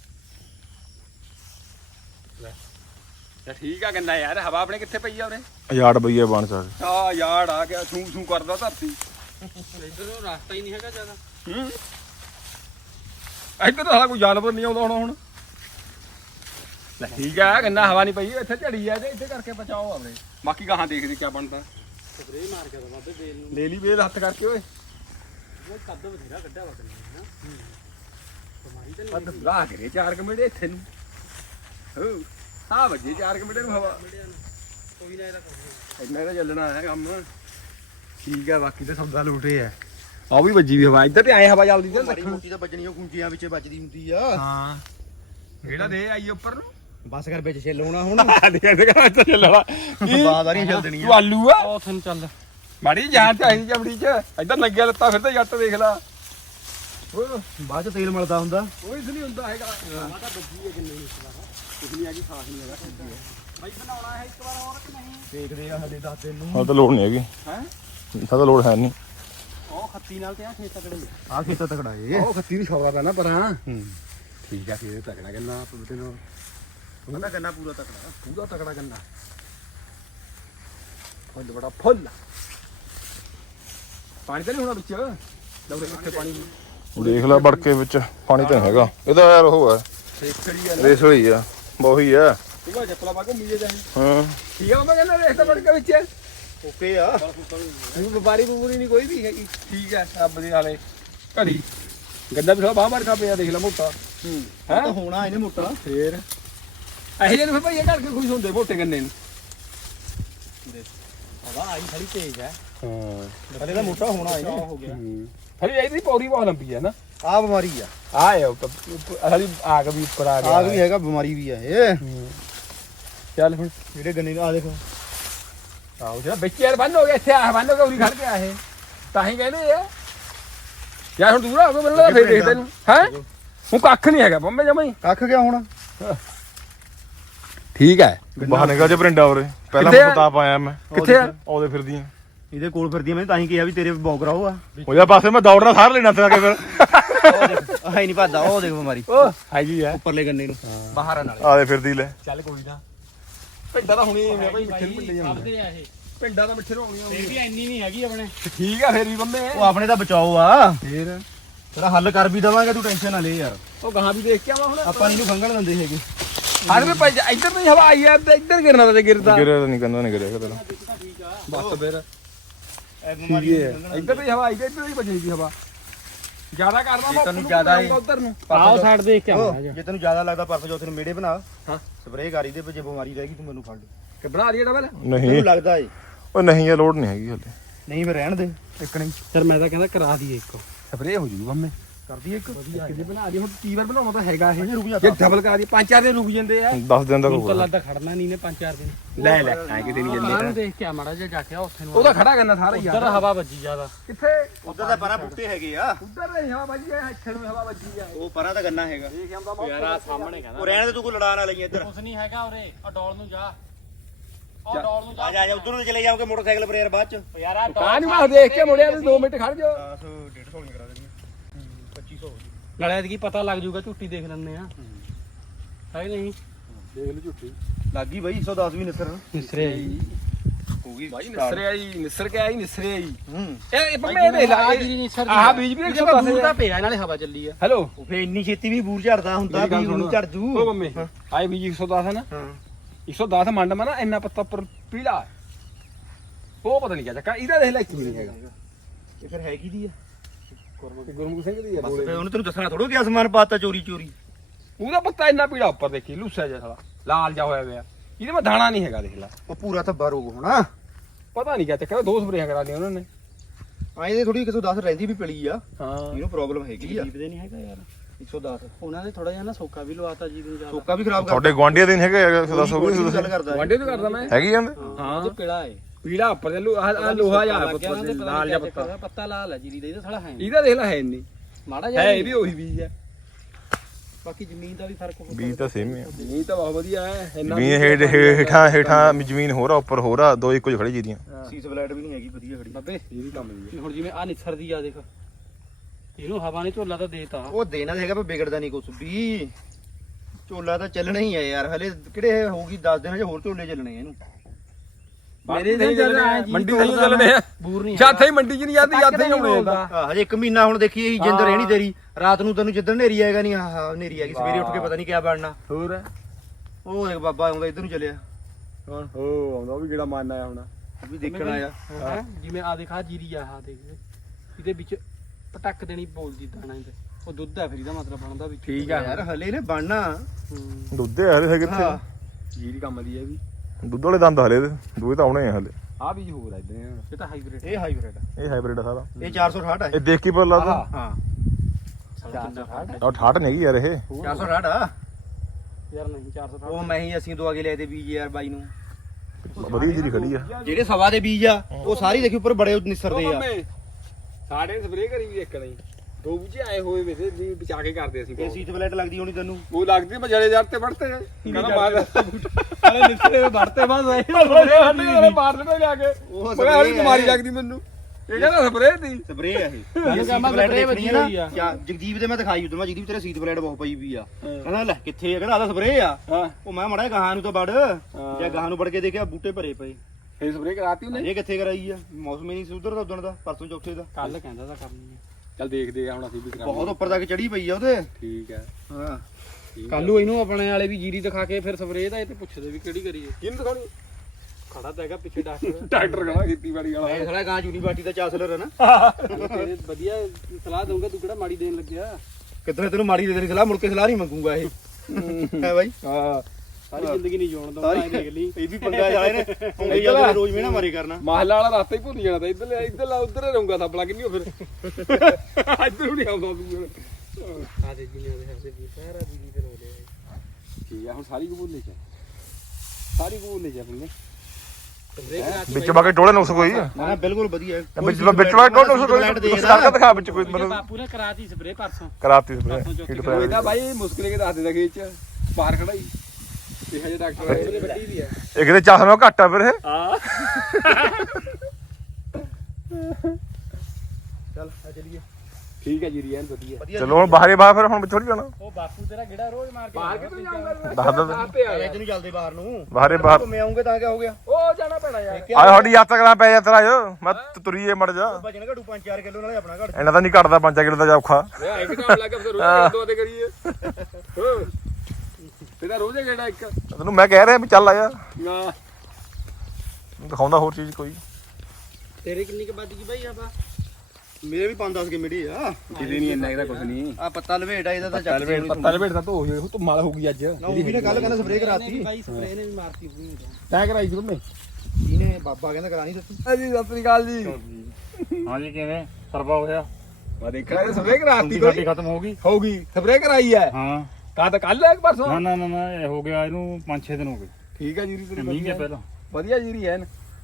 [SPEAKER 2] ਲੈ ਤਾਂ ਠੀਕ ਆ ਗੰਨਾ ਯਾਰ ਹਵਾ ਆਪਣੇ ਕਿੱਥੇ ਪਈ ਆ ਉਰੇ
[SPEAKER 3] ਯਾਰ ਬਈਏ ਬਣ ਸਕਦੇ
[SPEAKER 2] ਆ ਯਾਰ ਆ ਗਿਆ ਛੂ ਛੂ ਕਰਦਾ ਧਰਤੀ
[SPEAKER 4] ਇਧਰੋਂ ਰਸਤਾ ਹੀ ਨਹੀਂ ਹੈਗਾ ਜ਼ਿਆਦਾ
[SPEAKER 2] ਹੂੰ ਇੱਧਰ ਤਾਂ ਸਾਲਾ ਕੋਈ ਜਾਨਵਰ ਨਹੀਂ ਆਉਂਦਾ ਹੋਣਾ ਹੁਣ ਲੈ ਠੀਕ ਆ ਗੰਨਾ ਹਵਾ ਨਹੀਂ ਪਈ ਇੱਥੇ ਝੜੀ ਆ ਤੇ ਇੱਥੇ ਕਰਕੇ ਬਚਾਓ ਆਪਣੇ ਬਾਕੀ ਗਾਹਾਂ ਦੇਖਦੇ ਕੀ ਬਣਦਾ
[SPEAKER 4] ਸਪਰੇ ਮਾਰ ਕੇ ਦਵਾ ਤੇ ਬੇਲ ਨੂੰ
[SPEAKER 2] ਲੈ ਲਈ ਵੇਲ ਹੱਥ ਕਰਕੇ ਓਏ
[SPEAKER 4] ਉਹ ਕੱਦ ਬਥੇਰਾ ਕੱਢਿਆ ਵਾ ਕੰਨੇ ਨਾ ਤੁਹਾਡੀ ਤਾਂ
[SPEAKER 2] ਅੱਧ ਲਾ ਕੇ ਚਾਰ ਕਮੇੜੇ ਇੱਥੇ ਨੂੰ ਹੋ ਆ ਵੱਜੇ ਚਾਰ ਕਮੇੜੇ ਨੂੰ ਹਵਾ
[SPEAKER 4] ਕੋਈ ਨਾ ਇਹਦਾ ਕੋਈ
[SPEAKER 2] ਇੰਨਾ ਤਾਂ ਚੱਲਣਾ ਹੈ ਕੰਮ ਠੀਕ ਆ ਬਾਕੀ ਤਾਂ ਸੌਦਾ ਲੂਟੇ ਆ ਆ ਵੀ ਵੱਜੀ ਵੀ ਹਵਾ ਇੱਧਰ ਤੇ ਆਏ ਹਵਾ ਚੱਲਦੀ ਤੇ
[SPEAKER 3] ਮਾੜੀ ਮੋਟੀ ਤਾਂ ਵੱਜਣੀ ਉਹ ਕੁੰਚੀਆਂ ਵਿੱਚ ਵੱਜਦੀ ਹੁੰਦੀ ਆ
[SPEAKER 2] ਹਾਂ ਕਿਹੜਾ ਦੇ ਆਈ ਉੱਪਰ ਨੂੰ
[SPEAKER 3] ਬਸ ਕਰ ਵਿੱਚ ਛਿੱਲ ਹੋਣਾ ਹੁਣ
[SPEAKER 2] ਦੇ ਦੇ ਕਾ ਇੱਥੇ ਚੱਲਣਾ
[SPEAKER 3] ਬਾਦਾਰੀਆਂ ਛਿੱਲ ਦੇਣੀਆਂ
[SPEAKER 2] ਤੂੰ ਆਲੂ ਆ
[SPEAKER 4] ਉਹ ਥਨ ਚੱਲ
[SPEAKER 2] ਮਾੜੀ ਜਾਨ ਚਾਹੀਦੀ ਚਮੜੀ ਚ ਇੱਧਰ ਲੱਗਿਆ ਲੱਤਾਂ ਫਿਰ ਤਾਂ ਜੱਟ ਦੇਖ ਲਾ ਉਹ
[SPEAKER 3] ਬਾਅਦ ਚ ਤੇਲ ਮਲਦਾ ਹੁੰਦਾ
[SPEAKER 2] ਉਹ ਇਸ ਨਹੀਂ ਹੁੰਦਾ ਹੈਗਾ ਆਹ ਤਾਂ ਬੱਜੀ ਹੈ ਕਿੰਨੇ ਇਸ ਵਾਰ ਕਿੰਨੀ ਆ ਗਈ ਖਾਸ ਨਹੀਂ ਹੈਗਾ ਬਾਈ ਬਣਾਉਣਾ ਹੈ ਇੱਕ ਵਾਰ ਹੋਰ ਕਿ ਨਹੀਂ
[SPEAKER 3] ਦੇਖਦੇ ਆ ਹਲੇ ਦੱਸ ਦਿਨ ਨੂੰ
[SPEAKER 5] ਹਾਂ ਤਾਂ ਲੋੜ ਨਹੀਂ ਹੈਗੀ
[SPEAKER 2] ਹੈ
[SPEAKER 5] ਤਾਂ ਲੋੜ ਹੈ ਨਹੀਂ
[SPEAKER 2] ਉਹ ਖੱਤੀ ਨਾਲ ਤੇ ਆ ਖੇਤ ਤਕੜੇ
[SPEAKER 3] ਆ ਖੇਤਾ ਤਕੜਾ ਏ
[SPEAKER 2] ਉਹ ਖੱਤੀ ਦੀ ਛੋੜਾ ਪੈਣਾ ਪਰ ਹਾਂ ਠੀਕ ਆ ਫੇਰ ਤਕੜਾ ਗੰਨਾ ਤੈਨੂੰ
[SPEAKER 3] ਉਹਦਾ ਗੰਨਾ ਪੂਰਾ ਤਕੜਾ
[SPEAKER 2] ਪੂਰਾ ਤਕੜਾ ਗੰਨਾ ਫੁੱਲ ਬੜਾ ਫੁੱਲ ਪਾਣੀ ਤਾਂ ਨਹੀਂ ਹੋਣਾ ਵਿੱਚ ਲਵਰੇ ਕਿੱਥੇ ਪਾਣੀ
[SPEAKER 5] ਦੇਖ ਲੈ ਬੜਕੇ ਵਿੱਚ ਪਾਣੀ ਤਾਂ ਹੈਗਾ ਇਹਦਾ ਯਾਰ ਉਹ ਹੈ
[SPEAKER 2] ਸੇਖੜੀ ਆ
[SPEAKER 5] ਰੇਸਲੀ ਆ ਬਹੁੀ ਆ
[SPEAKER 2] ਠੀਕ ਆ ਚੱਪਲਾ ਪਾ ਕੇ ਮੀਏ ਜਾਏ
[SPEAKER 5] ਹਾਂ
[SPEAKER 2] ਠੀਕ ਆ ਮੈਂ ਕਹਿੰਦਾ ਰੇਸ ਤਾਂ ਬੜਕੇ ਵਿੱਚ
[SPEAKER 3] ਓਕੇ ਆ
[SPEAKER 2] ਇਹ ਵਪਾਰੀ ਬੂਰੀ ਨਹੀਂ ਕੋਈ ਵੀ ਹੈਗੀ ਠੀਕ ਆ ਰੱਬ ਦੇ ਨਾਲੇ ਘੜੀ ਗੰਦਾ ਵੀ ਬਾਹ ਮਾਰ ਖਾ ਪਿਆ ਦੇਖ ਲੈ ਮੋਟਾ
[SPEAKER 3] ਹੂੰ
[SPEAKER 2] ਹੈ
[SPEAKER 3] ਤਾਂ ਹੋਣਾ ਇਹਨੇ ਮੋਟਾ
[SPEAKER 2] ਫੇਰ ਇਹੋ ਜਿਹੇ ਨੂੰ ਫਿਰ ਭਈਆ ਘੜ ਕੇ ਖੁਸ਼ ਹੁੰਦੇ ਮੋਟੇ ਗੰਨੇ ਨੂੰ
[SPEAKER 4] ਹਵਾ ਆਈ ਖੜੀ ਤੇਜ਼ ਹੈ
[SPEAKER 2] ਹਾਂ
[SPEAKER 3] ਹਲੇ ਤਾਂ ਮੋਟਾ ਹੋਣਾ ਇਹਨੇ
[SPEAKER 4] ਹੋ ਗਿਆ
[SPEAKER 2] ਹਰੀ ਇਹਦੀ ਪੌੜੀ ਬਹੁਤ ਲੰਬੀ ਹੈ ਨਾ
[SPEAKER 3] ਆ ਬਿਮਾਰੀ ਆ
[SPEAKER 2] ਆਏ ਉਹ ਹਰੀ ਆਗ ਵੀ ਉੱਪਰ ਆ ਗਿਆ
[SPEAKER 3] ਆਗ ਵੀ ਹੈਗਾ ਬਿਮਾਰੀ ਵੀ ਆ ਇਹ
[SPEAKER 2] ਚੱਲ ਹੁਣ
[SPEAKER 3] ਜਿਹੜੇ ਗੰਨੇ ਨੂੰ ਆ ਦੇਖੋ
[SPEAKER 2] ਆਹੋ ਜਿਹੜਾ ਵਿੱਚ ਯਾਰ ਬੰਦ ਹੋ ਗਿਆ ਇੱਥੇ ਆ ਬੰਦ ਹੋ ਗਿਆ ਉਰੀ ਖੜ ਗਿਆ ਇਹ ਤਾਂ ਹੀ ਕਹਿੰਦੇ ਆ ਯਾਰ ਹੁਣ ਦੂਰਾ ਹੋ ਗਿਆ ਮੈਨੂੰ ਲੱਗਦਾ ਫੇਰ ਦੇਖਦੇ ਨੂੰ ਹੈ ਹੁਣ ਕੱਖ ਨਹੀਂ ਹੈਗਾ ਬੰਮੇ ਜਮਾ ਹੀ
[SPEAKER 3] ਕੱਖ ਗਿਆ ਹੁਣ
[SPEAKER 2] ਠੀਕ ਹੈ
[SPEAKER 5] ਬਾਹਰ ਨਿਕਲ ਜੇ ਬਰਿੰਡਾ ਉਰੇ ਪਹਿਲਾਂ
[SPEAKER 2] ਕਿੱਥੇ ਆ?
[SPEAKER 5] ਪਤਾ ਪਾਇਆ ਮੈਂ
[SPEAKER 2] ਕਿੱਥੇ ਆ
[SPEAKER 5] ਆਉਦੇ ਫਿਰਦੀਆਂ
[SPEAKER 3] ਇਹਦੇ ਕੋਲ ਫਿਰਦੀ ਮੈਂ ਤਾਂ ਹੀ ਕਿਹਾ ਵੀ ਤੇਰੇ ਬੌਗਰਾਓ ਆ
[SPEAKER 5] ਉਹਦੇ ਪਾਸੇ ਮੈਂ ਦੌੜਨਾ ਸਾਰ ਲੈਣਾ ਤੇ ਆ ਕੇ ਫਿਰ
[SPEAKER 3] ਆਹ ਨਹੀਂ ਭੱਜਦਾ ਉਹ ਦੇਖ ਬਿਮਾਰੀ
[SPEAKER 2] ਉਹ ਹੈਗੀ ਆ
[SPEAKER 3] ਉੱਪਰਲੇ ਗੰਨੇ ਨੂੰ ਬਾਹਰ ਆ ਨਾਲੇ
[SPEAKER 5] ਆਦੇ ਫਿਰਦੀ ਲੈ
[SPEAKER 2] ਚੱਲ ਕੋਈ ਨਾ ਪਿੰਡਾਂ ਤਾਂ ਹੁਣੀ ਮੈਂ ਭਾਈ ਮਿੱਠੇ ਨੂੰ ਪਿੰਡੇ ਜਾਂਦੇ
[SPEAKER 4] ਲੱਭਦੇ ਆ ਇਹ
[SPEAKER 2] ਪਿੰਡਾਂ ਤਾਂ ਮਿੱਠੇ ਨੂੰ ਆਉਣੀਆਂ
[SPEAKER 4] ਫੇਰ ਵੀ ਇੰਨੀ ਨਹੀਂ ਹੈਗੀ ਆਪਣੇ
[SPEAKER 2] ਠੀਕ ਆ ਫੇਰ ਵੀ ਬੰਦੇ
[SPEAKER 3] ਉਹ ਆਪਣੇ ਤਾਂ ਬਚਾਓ ਆ
[SPEAKER 2] ਫੇਰ
[SPEAKER 3] ਤੇਰਾ ਹੱਲ ਕਰ ਵੀ ਦਵਾਂਗੇ ਤੂੰ ਟੈਨਸ਼ਨ ਨਾ ਲੈ ਯਾਰ
[SPEAKER 2] ਉਹ ਗਾਹਾਂ ਵੀ ਦੇਖ ਕੇ ਆਵਾਂ ਹੁਣ
[SPEAKER 3] ਆਪਾਂ ਨਹੀਂ ਫੰਗਣ ਦਿੰਦੇ ਹੈਗੇ
[SPEAKER 2] ਹਰ ਵੀ ਭਾਈ ਇੱਧਰ ਨਹੀਂ ਹਵਾ ਆਈ ਆ ਤੇ ਇੱਧਰ ਗਿਰਨਾ ਤੇ ਗਿਰਦਾ
[SPEAKER 5] ਗਿਰਿਆ ਤਾਂ ਨਹੀਂ ਕੰਦਾ ਨਹੀਂ ਗਿਰਿਆ ਤੇਰਾ
[SPEAKER 2] ਬਸ ਫੇਰ
[SPEAKER 3] ਇਹ
[SPEAKER 2] ਠੀਕ
[SPEAKER 3] ਬਿਮਾਰੀ
[SPEAKER 2] ਹੈ ਇੱਧਰ ਦੀ ਹਵਾ ਆਈ ਤੇ ਇੱਧਰ ਦੀ ਬਚਣੀ ਦੀ ਹਵਾ ਜ਼ਿਆਦਾ ਕਰਨਾ ਮੈਂ
[SPEAKER 3] ਤੈਨੂੰ ਜ਼ਿਆਦਾ ਹੈ।
[SPEAKER 2] ਉੱਧਰ ਨੂੰ
[SPEAKER 4] ਆਹ ਸਾਈਡ ਦੇਖ ਕੇ ਆਉਣਾ
[SPEAKER 3] ਜੇ ਤੈਨੂੰ ਜ਼ਿਆਦਾ ਲੱਗਦਾ ਪਰਸੋਂ ਚੌਥੇ ਨੂੰ ਮੇੜੇ ਬਣਾ
[SPEAKER 2] ਹਾਂ
[SPEAKER 3] ਸਪਰੇਅ ਕਰੀ ਦੇ ਜੇ ਬਿਮਾਰੀ ਰਹੇਗੀ ਤੂੰ ਮੈਨੂੰ ਫੜ ਲੈ
[SPEAKER 2] ਕਿ ਬਣਾ ਦਈਏ ਡਬਲ
[SPEAKER 5] ਨਹੀਂ
[SPEAKER 3] ਤੈਨੂੰ ਲੱਗਦਾ ਏ
[SPEAKER 5] ਉਹ ਨਹੀਂ ਇਹ ਲੋੜ ਨਹੀਂ ਹੈਗੀ ਹਲੇ
[SPEAKER 3] ਨਹੀਂ ਫਿਰ ਰਹਿਣ ਦੇ
[SPEAKER 2] ਇੱਕ ਨਹੀਂ
[SPEAKER 4] ਸਰ ਮੈਂ ਤਾਂ ਕਹਿੰਦਾ ਕਰਾ ਦਈਏ ਇੱਕ
[SPEAKER 2] ਸਪਰੇਅ ਹੋ ਜੂਗਾ ਮੈਂ
[SPEAKER 3] ਕਰਦੀ ਇੱਕ
[SPEAKER 2] ਵਧੀਆ ਕਿਤੇ ਬਣਾ ਦੀ ਹੁਣ ਕੀ ਵਾਰ ਬਣਾਉਣਾ ਤਾਂ ਹੈਗਾ ਇਹ
[SPEAKER 3] ਰੁਕ ਜਾ
[SPEAKER 2] ਜੇ ਡਬਲ ਕਰਾ ਦੀ ਪੰਜ ਚਾਰ ਦਿਨ ਰੁਕ ਜਾਂਦੇ ਆ
[SPEAKER 5] ਦਸ ਦਿਨ ਤੱਕ
[SPEAKER 4] ਹੁਣ ਤਾਂ
[SPEAKER 5] ਹੋਊਗਾ
[SPEAKER 4] ਲੱਗਦਾ ਖੜਨਾ ਨਹੀਂ ਨੇ ਪੰਜ ਚਾਰ ਦਿਨ
[SPEAKER 2] ਲੈ ਲੈ ਐ ਕਿਤੇ ਨਹੀਂ
[SPEAKER 4] ਆਹ ਨੂੰ
[SPEAKER 2] ਜਾਂਦੇ
[SPEAKER 4] ਦੇਖ ਕੇ ਆ ਮਾੜਾ ਜਿਹਾ ਜਾ ਕੇ ਆ ਉੱਥੇ ਨੂੰ
[SPEAKER 2] ਉਹਦਾ ਖੜਾ ਕਰਨਾ ਸਾਰਾ
[SPEAKER 4] ਉੱਧਰ
[SPEAKER 2] ਯਾਰ
[SPEAKER 4] ਹਵਾ ਵੱਜੀ ਜ਼ਿਆਦਾ
[SPEAKER 2] ਕਿੱਥੇ
[SPEAKER 3] ਉਧਰ ਤਾਂ ਪਰਾਂ ਬੂਟੇ ਹੈਗੇ ਆ
[SPEAKER 2] ਉੱਧਰ ਨਹੀਂ ਹਵਾ ਵੱਜੀ ਆ ਇੱਥੇ ਨੂੰ ਹਵਾ ਵੱਜੀ ਆ
[SPEAKER 3] ਉਹ ਪਰਾਂ ਤਾਂ ਗੰਨਾ ਹੈਗਾ
[SPEAKER 2] ਇਹ ਕਹਿੰਦਾ ਮੈਂ
[SPEAKER 4] ਯਾਰ ਆ ਸਾਹਮਣੇ ਕਹਿੰਦਾ
[SPEAKER 3] ਉਹ ਰਹਿਣ ਦੇ ਤੂੰ ਕੋਈ ਲੜਾ ਨਾ ਲਈ ਇੱਧਰ
[SPEAKER 4] ਕੁਛ ਨਹੀਂ ਹੈਗਾ ਉਰੇ ਆ ਡੋਲ ਨੂੰ ਜਾ ਆ ਡੋਲ ਨੂੰ
[SPEAKER 3] ਆ
[SPEAKER 4] ਜਾ
[SPEAKER 3] ਜਾ ਜਾ ਉਧਰ ਨੂੰ ਚਲੇ ਜਾਓਗੇ ਮੋਟਰਸਾਈਕਲ ਪਰ ਯਾਰ ਬਾਅਦ ਚ
[SPEAKER 4] ਯਾਰ ਆ
[SPEAKER 2] ਕਾਹ ਨਹੀਂ ਮੈਂ ਦੇਖ ਕੇ ਮੁੜਿਆ ਤੇ ਦੋ ਮਿੰਟ ਖੜ ਜਾ
[SPEAKER 3] ਦਸ ਡੇਢ ਸੌ ਨਹੀਂ ਕਰਾ ਦੇਣੀਆਂ ਪੱਚੀ ਸੌ
[SPEAKER 4] ਨਾਲੇ ਕੀ ਪਤਾ ਲੱਗ ਜੂਗਾ ਝੁੱਟੀ ਦੇਖ ਲੈਂਦੇ ਆ ਹੈ ਨਹੀਂ
[SPEAKER 2] ਦੇਖ ਲੈ ਝੁੱਟੀ
[SPEAKER 3] ਲੱਗੀ ਬਾਈ ਇੱਕ ਸੌ ਦਸ ਵੀ ਨਿਸਰ
[SPEAKER 4] ਨਿਸਰੇ
[SPEAKER 3] ਹੋ ਗਈ
[SPEAKER 2] ਭਾਈ ਨਿਸਰੇ ਆਈ ਨਿਸਰ ਕੇ ਆਈ ਨਿਸਰੇ ਆਈ
[SPEAKER 3] ਹੂੰ
[SPEAKER 2] ਇਹ ਇਹ ਪੰਮੇ ਦੇਖ ਲੈ ਆਹ ਬੀਜ ਵੀ ਇੱਕ ਸੌ ਦਸ
[SPEAKER 4] ਦੂਰ ਤਾਂ ਪਿਆ ਨਾਲੇ ਹਵਾ ਚੱਲੀ ਆ
[SPEAKER 2] ਹੈਲੋ
[SPEAKER 3] ਉਹ ਫੇ ਇੰਨੀ ਛੇਤੀ ਵੀ ਬੂਰ ਝੜਦਾ ਹੁੰਦਾ ਵੀ ਉਹ ਝੜ ਜੂ
[SPEAKER 2] ਉਹ ਪੰਮੇ ਆਏ ਬੀਜ ਇੱਕ ਸੌ ਦਸ ਹੈ ਨਾ
[SPEAKER 3] ਹਾਂ
[SPEAKER 2] ਇੱਕ ਸੌ ਦਸ ਮੰਡ ਮਾ ਨਾ ਇੰਨਾ ਪੱਤਾ ਉੱਪਰ ਪੀਲਾ ਉਹ ਪਤਾ ਨਹੀਂ ਕਿਆ ਚੱਕਾ ਇਹਦਾ ਦੇਖ ਲੈ ਕੀ ਨਹੀਂ ਹੈਗਾ
[SPEAKER 3] ਇਹ ਫਿਰ ਹੈ ਕੀ ਦੀ ਆ
[SPEAKER 2] ਗੁਰਮੁਖ ਸਿੰਘ ਦੀ ਆ
[SPEAKER 3] ਬਸ ਫਿਰ ਉਹਨੇ ਤੈਨੂੰ ਦੱਸਣਾ ਥੋੜੋ ਕਿ ਅਸਮਾਨ ਪਾਤਾ ਚੋਰੀ ਚੋਰੀ
[SPEAKER 2] ਉਹਦਾ ਪੱਤਾ ਇੰਨਾ ਪੀਲਾ ਉੱਪਰ ਦੇਖੀ ਲੂਸਾ ਜਿਹਾ ਸਾਲਾ ਲਾਲ ਜਾ ਹੋਇਆ ਪਿਆ ਇਹਦੇ ਮੈਂ ਦਾਣਾ ਨਹੀਂ ਹੈਗਾ ਦੇਖ ਲੈ
[SPEAKER 3] ਉਹ ਪੂਰਾ ਤਾਂ ਬਾਰੋਗ ਹੋਣਾ
[SPEAKER 2] ਪਤਾ ਨਹੀਂ ਕਿਆ ਚੱਕਰ ਦੋ ਸਪਰੇਆਂ ਕਰਾ ਲਈਆਂ ਉਹਨਾਂ ਨੇ
[SPEAKER 3] ਆਏ ਦੇ ਥੋੜੀ ਇੱਕ ਸੌ ਦਸ ਰਹਿੰਦੀ ਵੀ ਪਲੀ ਆ
[SPEAKER 2] ਹਾਂ
[SPEAKER 3] ਇਹਨੂੰ ਪ੍ਰੋਬਲਮ ਹੈਗੀ ਆ
[SPEAKER 4] ਜੀਵਦੇ ਨਹੀਂ ਹੈਗਾ ਯਾਰ
[SPEAKER 3] ਇੱਕ ਸੌ ਦਸ
[SPEAKER 4] ਉਹਨਾਂ ਨੇ ਥੋੜਾ ਜਿਹਾ ਨਾ ਸੋਕਾ ਵੀ ਲਵਾਤਾ ਜੀ ਨੂੰ ਜ਼ਿਆਦਾ
[SPEAKER 3] ਸੋਕਾ ਵੀ ਖਰਾਬ ਕਰ
[SPEAKER 5] ਤੁਹਾਡੇ ਗਵਾਂਢੀਆਂ ਦੇ ਨਹੀਂ ਹੈਗੇ ਦੱਸ ਹੋ
[SPEAKER 3] ਗੱਲ
[SPEAKER 5] ਗਈ
[SPEAKER 3] ਕਰਦਾ
[SPEAKER 2] ਵਾਂਡੇ ਤੋਂ ਕਰਦਾ ਮੈਂ
[SPEAKER 5] ਹੈਗੀ ਜਾਂਦੇ
[SPEAKER 2] ਹਾਂ
[SPEAKER 4] ਤੇ ਪਿਲਾ ਏ
[SPEAKER 2] ਪੀਲਾ ਉੱਪਰ ਤੇ ਲੋਹਾ ਲੋਹਾ ਜਾ
[SPEAKER 4] ਲੱਗਿਆ ਉਹਨਾਂ ਦੇ ਪਤਾ
[SPEAKER 2] ਲਾਲ
[SPEAKER 4] ਨਹੀਂ
[SPEAKER 2] ਜਾ
[SPEAKER 4] ਕਿਆ
[SPEAKER 2] ਪੱਤਾ
[SPEAKER 4] ਚੱਕਰ ਆ, ਪੱਤਾ ਲਾਲ ਹੈ ਜੀਰੀ ਦਾ ਇਹਦਾ ਥੋੜਾ ਹੈ ਨੀ।
[SPEAKER 2] ਇਹਦਾ ਦੇਖ ਲੈ ਹੈ ਨਹੀਂ
[SPEAKER 4] ਮਾੜਾ ਜਿਹਾ
[SPEAKER 2] ਹੈ ਇਹ ਵੀ ਉਹੀ ਬੀਜ ਹੈ
[SPEAKER 4] ਬਾਕੀ ਜ਼ਮੀਨ ਦਾ ਵੀ ਫਰਕ ਹੋਊਗਾ
[SPEAKER 5] ਬੀਜ ਤਾਂ ਸੇਮ ਹੀ ਆ
[SPEAKER 2] ਨਹੀਂ ਤਾਂ ਬਹੁਤ ਵਧੀਆ ਹੈ ਇੰਨਾ
[SPEAKER 5] ਜ਼ਮੀਨ ਹੇਠ ਹੇਠਾਂ ਹੇਠਾਂ ਜ਼ਮੀਨ ਹੋਰ ਆ ਉੱਪਰ ਹੋਰ ਆ ਦੋ ਇੱਕੋ ਜਿਹੀ ਖੜੀ ਜੀਦੀਆਂ
[SPEAKER 3] ਸੀਸ ਬਲੈਟ ਵੀ ਨਹੀਂ ਹੈਗੀ ਵਧੀਆ ਖੜੀ
[SPEAKER 4] ਬੱਬੇ
[SPEAKER 2] ਇਹ ਵੀ ਕੰਮ ਦੀ
[SPEAKER 4] ਹੁਣ ਜਿਵੇਂ ਆ ਨਿਸਰਦੀ ਆ ਦੇਖ ਇਹਨੂੰ ਹਵਾ ਨੇ ਝੋਲਾ ਤਾਂ ਦੇਤਾ
[SPEAKER 3] ਉਹ ਦੇਣਾ ਤਾਂ ਹੈਗਾ ਪਰ ਵਿਗੜਦਾ ਨਹੀਂ ਕੁਛ ਵੀ ਝੋਲਾ ਤਾਂ ਚੱਲਣਾ ਹੀ ਆ ਯਾਰ ਹਲੇ ਕਿਹੜੇ ਹੋਊਗੀ ਦਸ ਦਿਨਾਂ ਚ ਹੋਰ ਝੋਲੇ ਚੱਲਣੇ ਇਹਨੂੰ
[SPEAKER 2] ਮੇਰੇ ਨਹੀਂ ਚੱਲਣੇ ਮੰਡੀ ਨਹੀਂ ਚੱਲਣੇ ਆ
[SPEAKER 4] ਬੂਰ ਨਹੀਂ
[SPEAKER 2] ਜਾਥੇ ਹੀ ਮੰਡੀ ਚ ਨਹੀਂ ਜਾਂਦੀ ਜਾਥੇ ਹੀ ਆਉਣੇ ਆ
[SPEAKER 3] ਆਹ ਹਜੇ ਇੱਕ ਮਹੀਨਾ ਹੁਣ ਦੇਖੀ ਇਹੀ ਜਿੰਦ ਰਹਿਣੀ ਤੇਰੀ ਰਾਤ ਨੂੰ ਤੈਨੂੰ ਜਿੱਦਣ ਹਨੇਰੀ ਆਏਗਾ ਨਹੀਂ ਆਹ ਹਨੇਰੀ ਆਏਗੀ ਸਵੇਰੇ ਉੱਠ ਕੇ ਪਤਾ ਨਹੀਂ ਕਿਆ ਬਣਨਾ
[SPEAKER 2] ਹੋਰ
[SPEAKER 3] ਉਹ ਦੇਖ ਬਾਬਾ ਆਉਂਦਾ ਇੱਧਰ ਨੂੰ ਚੱਲਿਆ
[SPEAKER 2] ਹੁਣ ਹੋ ਆਉਂਦਾ ਉਹ ਵੀ ਕਿਹੜਾ ਮਾਨ ਆਇਆ ਹੋਣਾ
[SPEAKER 3] ਉਹ ਵੀ ਦੇਖਣ ਆਇਆ
[SPEAKER 4] ਹੈਂ? ਜਿਵੇਂ ਆ ਦੇਖਾ ਜੀਰੀ ਆ ਆ ਦੇਖ ਇਹਦੇ ਵਿੱਚ ਪਟਕ ਦੇਣੀ ਬੋਲਦੀ ਦਾਣਾ ਇਹਦੇ ਉਹ ਦੁੱਧ ਹੈ ਫਿਰ ਇਹਦਾ ਮਤਲਬ ਬਣਦਾ ਵਿੱਚ
[SPEAKER 2] ਠੀਕ ਆ
[SPEAKER 3] ਯਾਰ ਹਲੇ ਨੇ ਬਣਨਾ
[SPEAKER 4] ਹੂੰ।
[SPEAKER 5] ਦੁੱਧ ਹੈ ਹਲੇ ਕਿੱਥੇ
[SPEAKER 3] ਹਾਂ
[SPEAKER 2] ਜੀਰੀ ਕੰਮ ਦੀ ਹੈ ਵੀ
[SPEAKER 5] ਦੁੱਧ ਵਾਲੇ ਦੰਦ ਹਲੇ ਦੂਏ ਤਾਂ ਆਉਣੇ ਆ ਹਲੇ
[SPEAKER 2] ਆ ਬੀਜ ਹੋਰ ਆ ਇਦਾਂ
[SPEAKER 4] ਇਹ ਤਾਂ ਹਾਈਬ੍ਰਿਡ
[SPEAKER 3] ਇਹ ਹਾਈਬ੍ਰਿਡ
[SPEAKER 5] ਇਹ ਹਾਈਬ੍ਰਿਡ ਆ ਸਾਰਾ
[SPEAKER 3] ਇਹ ਚਾਰ ਸੌ ਅਠਾਹਠ ਆ
[SPEAKER 5] ਇਹ ਦੇਖ ਕੇ ਪਤਾ ਲੱਗਦਾ
[SPEAKER 3] ਹਾਂ
[SPEAKER 2] ਚਾਰ ਸੌ ਅਠਾਹਠ
[SPEAKER 5] ਆ ਅਠਾਹਠ ਨਹੀਂ ਹੈਗੀ ਯਾਰ ਇਹ
[SPEAKER 3] ਚਾਰ ਸੌ ਅਠਾਹਠ ਆ
[SPEAKER 4] ਯਾਰ ਨਹੀਂ ਚਾਰ ਸੌ ਅਠਾਹਠ
[SPEAKER 3] ਉਹ ਮੈਂ ਹੀ ਅਸੀਂ ਦੋ ਆਗੇ ਲਏ ਤੇ ਬੀਜ ਯਾਰ ਬਾਈ ਨੂੰ
[SPEAKER 5] ਵਧੀਆ ਜੀਰੀ ਖੜੀ ਆ।
[SPEAKER 3] ਜਿਹੜੇ ਸਵਾ ਦੇ ਬੀਜ ਆ ਉਹ ਸਾਰੀ ਦੇਖੀ ਉੱਪਰ ਬੜੇ ਨਿਸਰਦੇ ਆ।
[SPEAKER 2] ਸਾਡੇ ਸਪਰੇਅ ਕਰੀ ਵੀ ਇੱਕ ਨਹੀਂ ਦੋ ਬੂਝੇ ਆਏ ਹੋਏ ਵੇ ਤੇ ਵੀ ਬਚਾ ਕੇ ਕਰਦੇ ਅਸੀਂ
[SPEAKER 3] ਇਹ ਸੀਟ ਬਲੇਟ ਲੱਗਦੀ ਹੋਣੀ ਤੈਨੂੰ।
[SPEAKER 2] ਉਹ ਲੱਗਦੀ ਮੈਂ ਜੜੇ ਜੜ ਤੇ ਵੜਤੇ ਕਹਿੰਦਾ ਮਾਰ
[SPEAKER 4] ਅਰੇ ਨਿੱਤੇ ਵੜਤੇ ਬਾਅਦ ਆਏ
[SPEAKER 2] ਉਹਨੇ ਮਾਰ ਦਿੱਤਾ ਜਾ ਕੇ
[SPEAKER 3] ਉਹ
[SPEAKER 2] ਮੈਂ ਕਿਹਾ ਹੌਲੀ ਬਿਮਾਰੀ ਲੱਗਦੀ ਮੈਨੂੰ ਇਹ ਕਹਿੰਦਾ ਸਪਰੇਅ ਦੀ
[SPEAKER 3] ਸਪਰੇਅ ਆ ਇਹ
[SPEAKER 4] ਮੈਨੂੰ ਕਹਿੰਦਾ ਸਪਰੇਅ ਵੱਜੀ ਹੋਈ ਆ।
[SPEAKER 3] ਜਾਂ ਜਗਦੀਪ ਦੇ ਮੈਂ ਦਿਖਾਈ ਉਦੋਂ ਮੈਂ ਜਗਦੀਪ ਤੇਰੇ ਸੀਟ ਬਲੇਟ ਬਹੁਤ ਪਈ ਵੀ ਆ। ਕਹਿੰਦਾ ਲੈ ਕਿੱਥੇ ਆ? ਕਹਿੰਦਾ ਆਦਾ ਸਪਰੇਅ ਆ।
[SPEAKER 2] ਹਾਂ
[SPEAKER 3] ਉਹ ਮੈਂ ਮੜਾ ਗਾਹਾਂ ਨੂੰ ਤਾਂ ਵੜ ਜਾਂ ਗਾਹਾਂ ਨੂੰ ਵੜ ਕੇ ਦੇਖਿਆ ਬੂਟੇ ਭਰੇ ਪਏ।
[SPEAKER 2] ਫੇਰ ਸਪਰੇਅ ਕਰਾਤੀ ਉਹਨੇ
[SPEAKER 3] ਇਹ ਕਿੱਥੇ ਕਰਾਈ ਆ? ਮੌਸਮ ਹੀ ਨਹੀਂ ਸੀ ਉਧਰ ਦਾ ਉਦਣ ਦਾ ਪਰਸੋਂ ਚੌਥੇ ਦਾ।
[SPEAKER 4] ਕੱਲ ਕਹਿੰਦਾ ਤਾਂ ਕਰਨੀ
[SPEAKER 2] ਚੱਲ ਦੇਖਦੇ ਆ ਹੁਣ ਅਸੀਂ ਵੀ ਕਰਾਂਗੇ
[SPEAKER 3] ਬਹੁਤ ਉੱਪਰ ਤੱਕ ਚੜੀ ਪਈ ਆ ਉਹਦੇ।
[SPEAKER 2] ਠੀਕ ਹੈ
[SPEAKER 3] ਹਾਂ
[SPEAKER 4] ਕੱਲ ਨੂੰ ਇਹਨੂੰ ਆਪਣੇ ਵਾਲੇ ਵੀ ਜੀਰੀ ਦਿਖਾ ਕੇ ਫਿਰ ਸਪਰੇਅ ਦਾ ਇਹ ਤੇ ਪੁੱਛਦੇ ਵੀ ਕਿਹੜੀ ਕਰੀਏ।
[SPEAKER 2] ਕਿਹਨੂੰ ਦਿਖਾਉਣੀ
[SPEAKER 4] ਖੜਾ ਤਾਂ ਹੈਗਾ ਪਿੱਛੇ ਡਾਕਟਰ
[SPEAKER 2] ਡਾਕਟਰ ਕਹਣਾ ਖੇਤੀਬਾੜੀ ਵਾਲਾ
[SPEAKER 3] ਮੈਂ ਸਾਲਾ ਗਾਂ ਯੂਨੀਵਰਸਿਟੀ ਦਾ ਚਾਂਸਲਰ ਹੈ ਨਾ।
[SPEAKER 4] ਤੇਰੇ ਵਧੀਆ ਸਲਾਹ ਦਊਂਗਾ ਤੂੰ ਕਿਹੜਾ ਮਾੜੀ ਦੇਣ ਲੱਗਿਆ।
[SPEAKER 3] ਕਿਤਨੇ ਤੈਨੂੰ ਮਾੜੀ ਦੇ ਦੇਣੀ ਸਲਾਹ ਮੁੜ ਕੇ ਸਲਾਹ ਨਹੀਂ ਮੰਗੂਗਾ ਇਹ ਹੈ ਬਾਈ।
[SPEAKER 2] ਹਾਂ
[SPEAKER 4] ਸਾਰੀ ਜ਼ਿੰਦਗੀ ਨਹੀਂ ਜਿਉਣ ਦਊਂਗਾ ਇਹ ਦੇਖ ਲਈ।
[SPEAKER 3] ਇਹ ਵੀ ਪੰਗਾ ਜਾਏ ਨੇ ਉਂਗਲੀ ਜਾਂਦੇ ਰੋਜ਼ ਮੇਣਾ ਮਾਰੀ ਕਰਨਾ।
[SPEAKER 2] ਮਹਲਾ ਵਾਲਾ ਰਸਤਾ ਹੀ ਭੁੱਲ ਜਾਣਾ ਤਾਂ ਇੱਧਰ ਲਿਆ ਇੱਧਰ ਲਾ ਉੱਧਰ ਹੀ ਰਹੂੰਗਾ ਸੱਪਲਾ ਕਿੰਨੀ ਫਿਰ ਇੱਧਰ ਨੂੰ ਨਹੀਂ ਆਉਂਦਾ ਤੂੰ
[SPEAKER 4] ਆ ਦੇ ਜੀ ਨੇ ਉਹਦੇ ਹੱਥੇ ਵੀ ਸਾਰਾ ਜੀਰੀ ਤੇ ਰੋ ਲਿਆ।
[SPEAKER 2] ਠੀਕ ਆ ਹੁਣ ਸਾਰੀ ਕਬੂਲੇ ਚ ਸਾਰੀ ਕਬੂਲੇ ਚ ਆਪਣੇ
[SPEAKER 4] ਸਪਰੇਅ ਕਰਾਤੀ
[SPEAKER 5] ਵਿੱਚ ਬਾਕੀ ਟੋਲੇ ਨੁਕਸ ਕੋਈ
[SPEAKER 3] ਨਾ ਨਾ ਬਿਲਕੁਲ ਵਧੀਆ ਹੈ।
[SPEAKER 5] ਵਿੱਚ ਵਿੱਚ ਬਾਕੀ ਟੋਲੇ ਨੁਕਸ ਕੋਈ ਨੁਕਸ ਕਰਕੇ ਦਿਖਾ ਵਿੱਚ ਕੋਈ
[SPEAKER 4] ਮੇਰੇ
[SPEAKER 5] ਮਤਲਬ
[SPEAKER 4] ਬਾਪੂ ਨੇ ਕਰਾਤੀ ਸਪਰੇਅ ਪਰਸੋਂ।
[SPEAKER 5] ਕਰਾਤੀ
[SPEAKER 4] ਪਰਸੋਂ
[SPEAKER 5] ਸਪਰੇ
[SPEAKER 4] ਚੌਥੀ
[SPEAKER 5] ਹੀਟ
[SPEAKER 2] ਇਹਦਾ ਬਾਈ ਮੁਸਕਲੇ ਕੇ ਦੱਸ ਦੇਦਾ ਖੇਤ ਚ ਬਾਹਰ ਖੜਾ ਹੀ ਇਹ ਹਜੇ ਡਾਕਟਰ
[SPEAKER 4] ਉਹਨੇ ਵੱਡੀ ਵੀ ਆ।
[SPEAKER 5] ਇਹ ਕਿਤੇ ਚਾਸਮਾ ਘੱਟ ਆ ਫਿਰ ਇਹ।
[SPEAKER 2] ਹਾਂ
[SPEAKER 3] ਚੱਲ ਆ ਚਲੀਏ।
[SPEAKER 2] ਠੀਕ ਹੈ ਜੀ ਰੀਐਨ ਵਧੀਆ
[SPEAKER 5] ਚਲੋ ਹੁਣ ਬਾਹਰੇ ਬਾਹਰ ਫਿਰ ਹੁਣ ਥੋੜੀ ਜਾਣਾ
[SPEAKER 4] ਉਹ ਬਾਪੂ ਤੇਰਾ ਗੇੜਾ ਰੋਜ਼ ਮਾਰ ਕੇ
[SPEAKER 2] ਬਾਹਰ ਕਿੱਥੇ ਜਾਂਦਾ
[SPEAKER 5] ਦੱਸ ਦੋ
[SPEAKER 2] ਆਪੇ ਆ
[SPEAKER 3] ਇੱਧਰ ਨੂੰ ਚੱਲਦੇ ਬਾਹਰ ਨੂੰ।
[SPEAKER 5] ਬਾਹਰੇ ਬਾਹਰ
[SPEAKER 3] ਘੁੰਮੇ ਆਉਂਗੇ ਤਾਂ ਕਿਆ ਹੋ ਗਿਆ?
[SPEAKER 2] ਉਹ ਜਾਣਾ ਪੈਣਾ ਯਾਰ
[SPEAKER 5] ਆ ਸਾਡੀ ਯਾਤਰਾ ਕਰਾਂ ਪੈ ਯਾਤਰਾ ਆਇਓ ਮੈਂ ਤੁਰੀਏ ਮੜ ਜਾ
[SPEAKER 3] ਭਜਨ ਘੜੂ ਪੰਜ ਚਾਰ ਕਿਲੋ ਨਾਲੇ ਆਪਣਾ ਘੜ।
[SPEAKER 5] ਇਹਨਾਂ ਤਾਂ ਨਹੀਂ ਘਟਦਾ ਪੰਜ ਕਿਲੋ ਦਾ ਜਾ ਔਖਾ।
[SPEAKER 2] ਇਹ ਇੱਕ ਕੰਮ ਲੱਗ ਫਿਰ ਰੋਜ਼ ਦੋ ਤੇ ਕਰੀਏ ਹੋ ਤੇਰਾ ਰੋਜ਼ ਹੀ ਗੇੜਾ ਇੱਕ
[SPEAKER 5] ਤੈਨੂੰ ਮੈਂ ਕਹਿ ਰਿਹਾ ਵੀ ਚੱਲ ਆਇਆ
[SPEAKER 2] ਨਾ
[SPEAKER 5] ਦਿਖਾਉਂਦਾ ਹੋਰ ਚੀਜ਼ ਕੋਈ।
[SPEAKER 4] ਤੇਰੇ ਕਿੰਨੀ ਕ ਵੱਜ ਗਈ ਬਾਈ ਆਪਾਂ।
[SPEAKER 3] ਮੇਰੇ ਵੀ ਪੰਜ ਦਸ ਕੇ ਮਿੜੀ ਆ।
[SPEAKER 2] ਕਿਤੇ ਨਹੀਂ ਇੰਨਾ ਇਹਦਾ ਕੁਝ ਨਹੀਂ
[SPEAKER 3] ਆ ਪੱਤਾ ਲਵੇਟ ਆ ਇਹਦਾ ਤਾਂ ਚੱਕ
[SPEAKER 2] ਤਲਵੇੜ ਤਲਵੇੜ ਤਾਂ ਧੋ ਹੋਈ ਉਹ ਧੁੰਮਾਲ ਹੋ ਗਈ ਅੱਜ
[SPEAKER 3] ਨਾ ਉਹ ਵੀ ਨੇ ਕੱਲ ਕਹਿੰਦਾ ਸਪਰੇਅ ਕਰਾਤੀ।
[SPEAKER 4] ਬਾਈ ਸਪਰੇਅ ਨੇ ਵੀ ਮਾਰਤੀ ਹੋਈ
[SPEAKER 2] ਤੈਂ ਕਰਾਈ ਸੀ ਉਹਨੇ
[SPEAKER 3] ਇਹਨੇ ਬਾਬਾ ਕਹਿੰਦਾ ਕਰਾ ਨਹੀਂ ਦਿੱਤੀ।
[SPEAKER 2] ਜੀ ਸਤਿ ਸ੍ਰੀ ਅਕਾਲ ਜੀ
[SPEAKER 6] ਹਾਂਜੀ ਕਿਵੇਂ ਸਰਵਾ ਹੋਇਆ
[SPEAKER 2] ਮੈਂ ਦੇਖਿਆ ਇਹ ਸਪਰੇਅ ਕਰਾਤੀ
[SPEAKER 6] ਸਾਡੀ
[SPEAKER 2] ਕੋਈ
[SPEAKER 6] ਖਤਮ ਹੋ ਗਈ
[SPEAKER 2] ਹੋਊਗੀ ਸਪਰੇਅ ਕਰਾਈ ਹੈ
[SPEAKER 6] ਹਾਂ
[SPEAKER 2] ਕਾ ਤਾਂ ਕੱਲ ਇੱਕ ਪਰਸੋਂ
[SPEAKER 6] ਨਾ ਨਾ ਨਾ ਨਾ ਇਹ ਹੋ ਗਿਆ ਇਹਨੂੰ ਪੰਜ ਛੇ ਦਿਨ ਹੋ ਗਏ
[SPEAKER 2] ਠੀਕ ਹੈ ਜੀਰੀ ਤੇਰੀ
[SPEAKER 6] ਮੀਂਹ ਕੇ
[SPEAKER 2] ਵਧੀਆ
[SPEAKER 6] ਪਹਿਲਾਂ
[SPEAKER 2] ਵਧੀਆ ਜੀਰੀ ਹੈ ਨਾ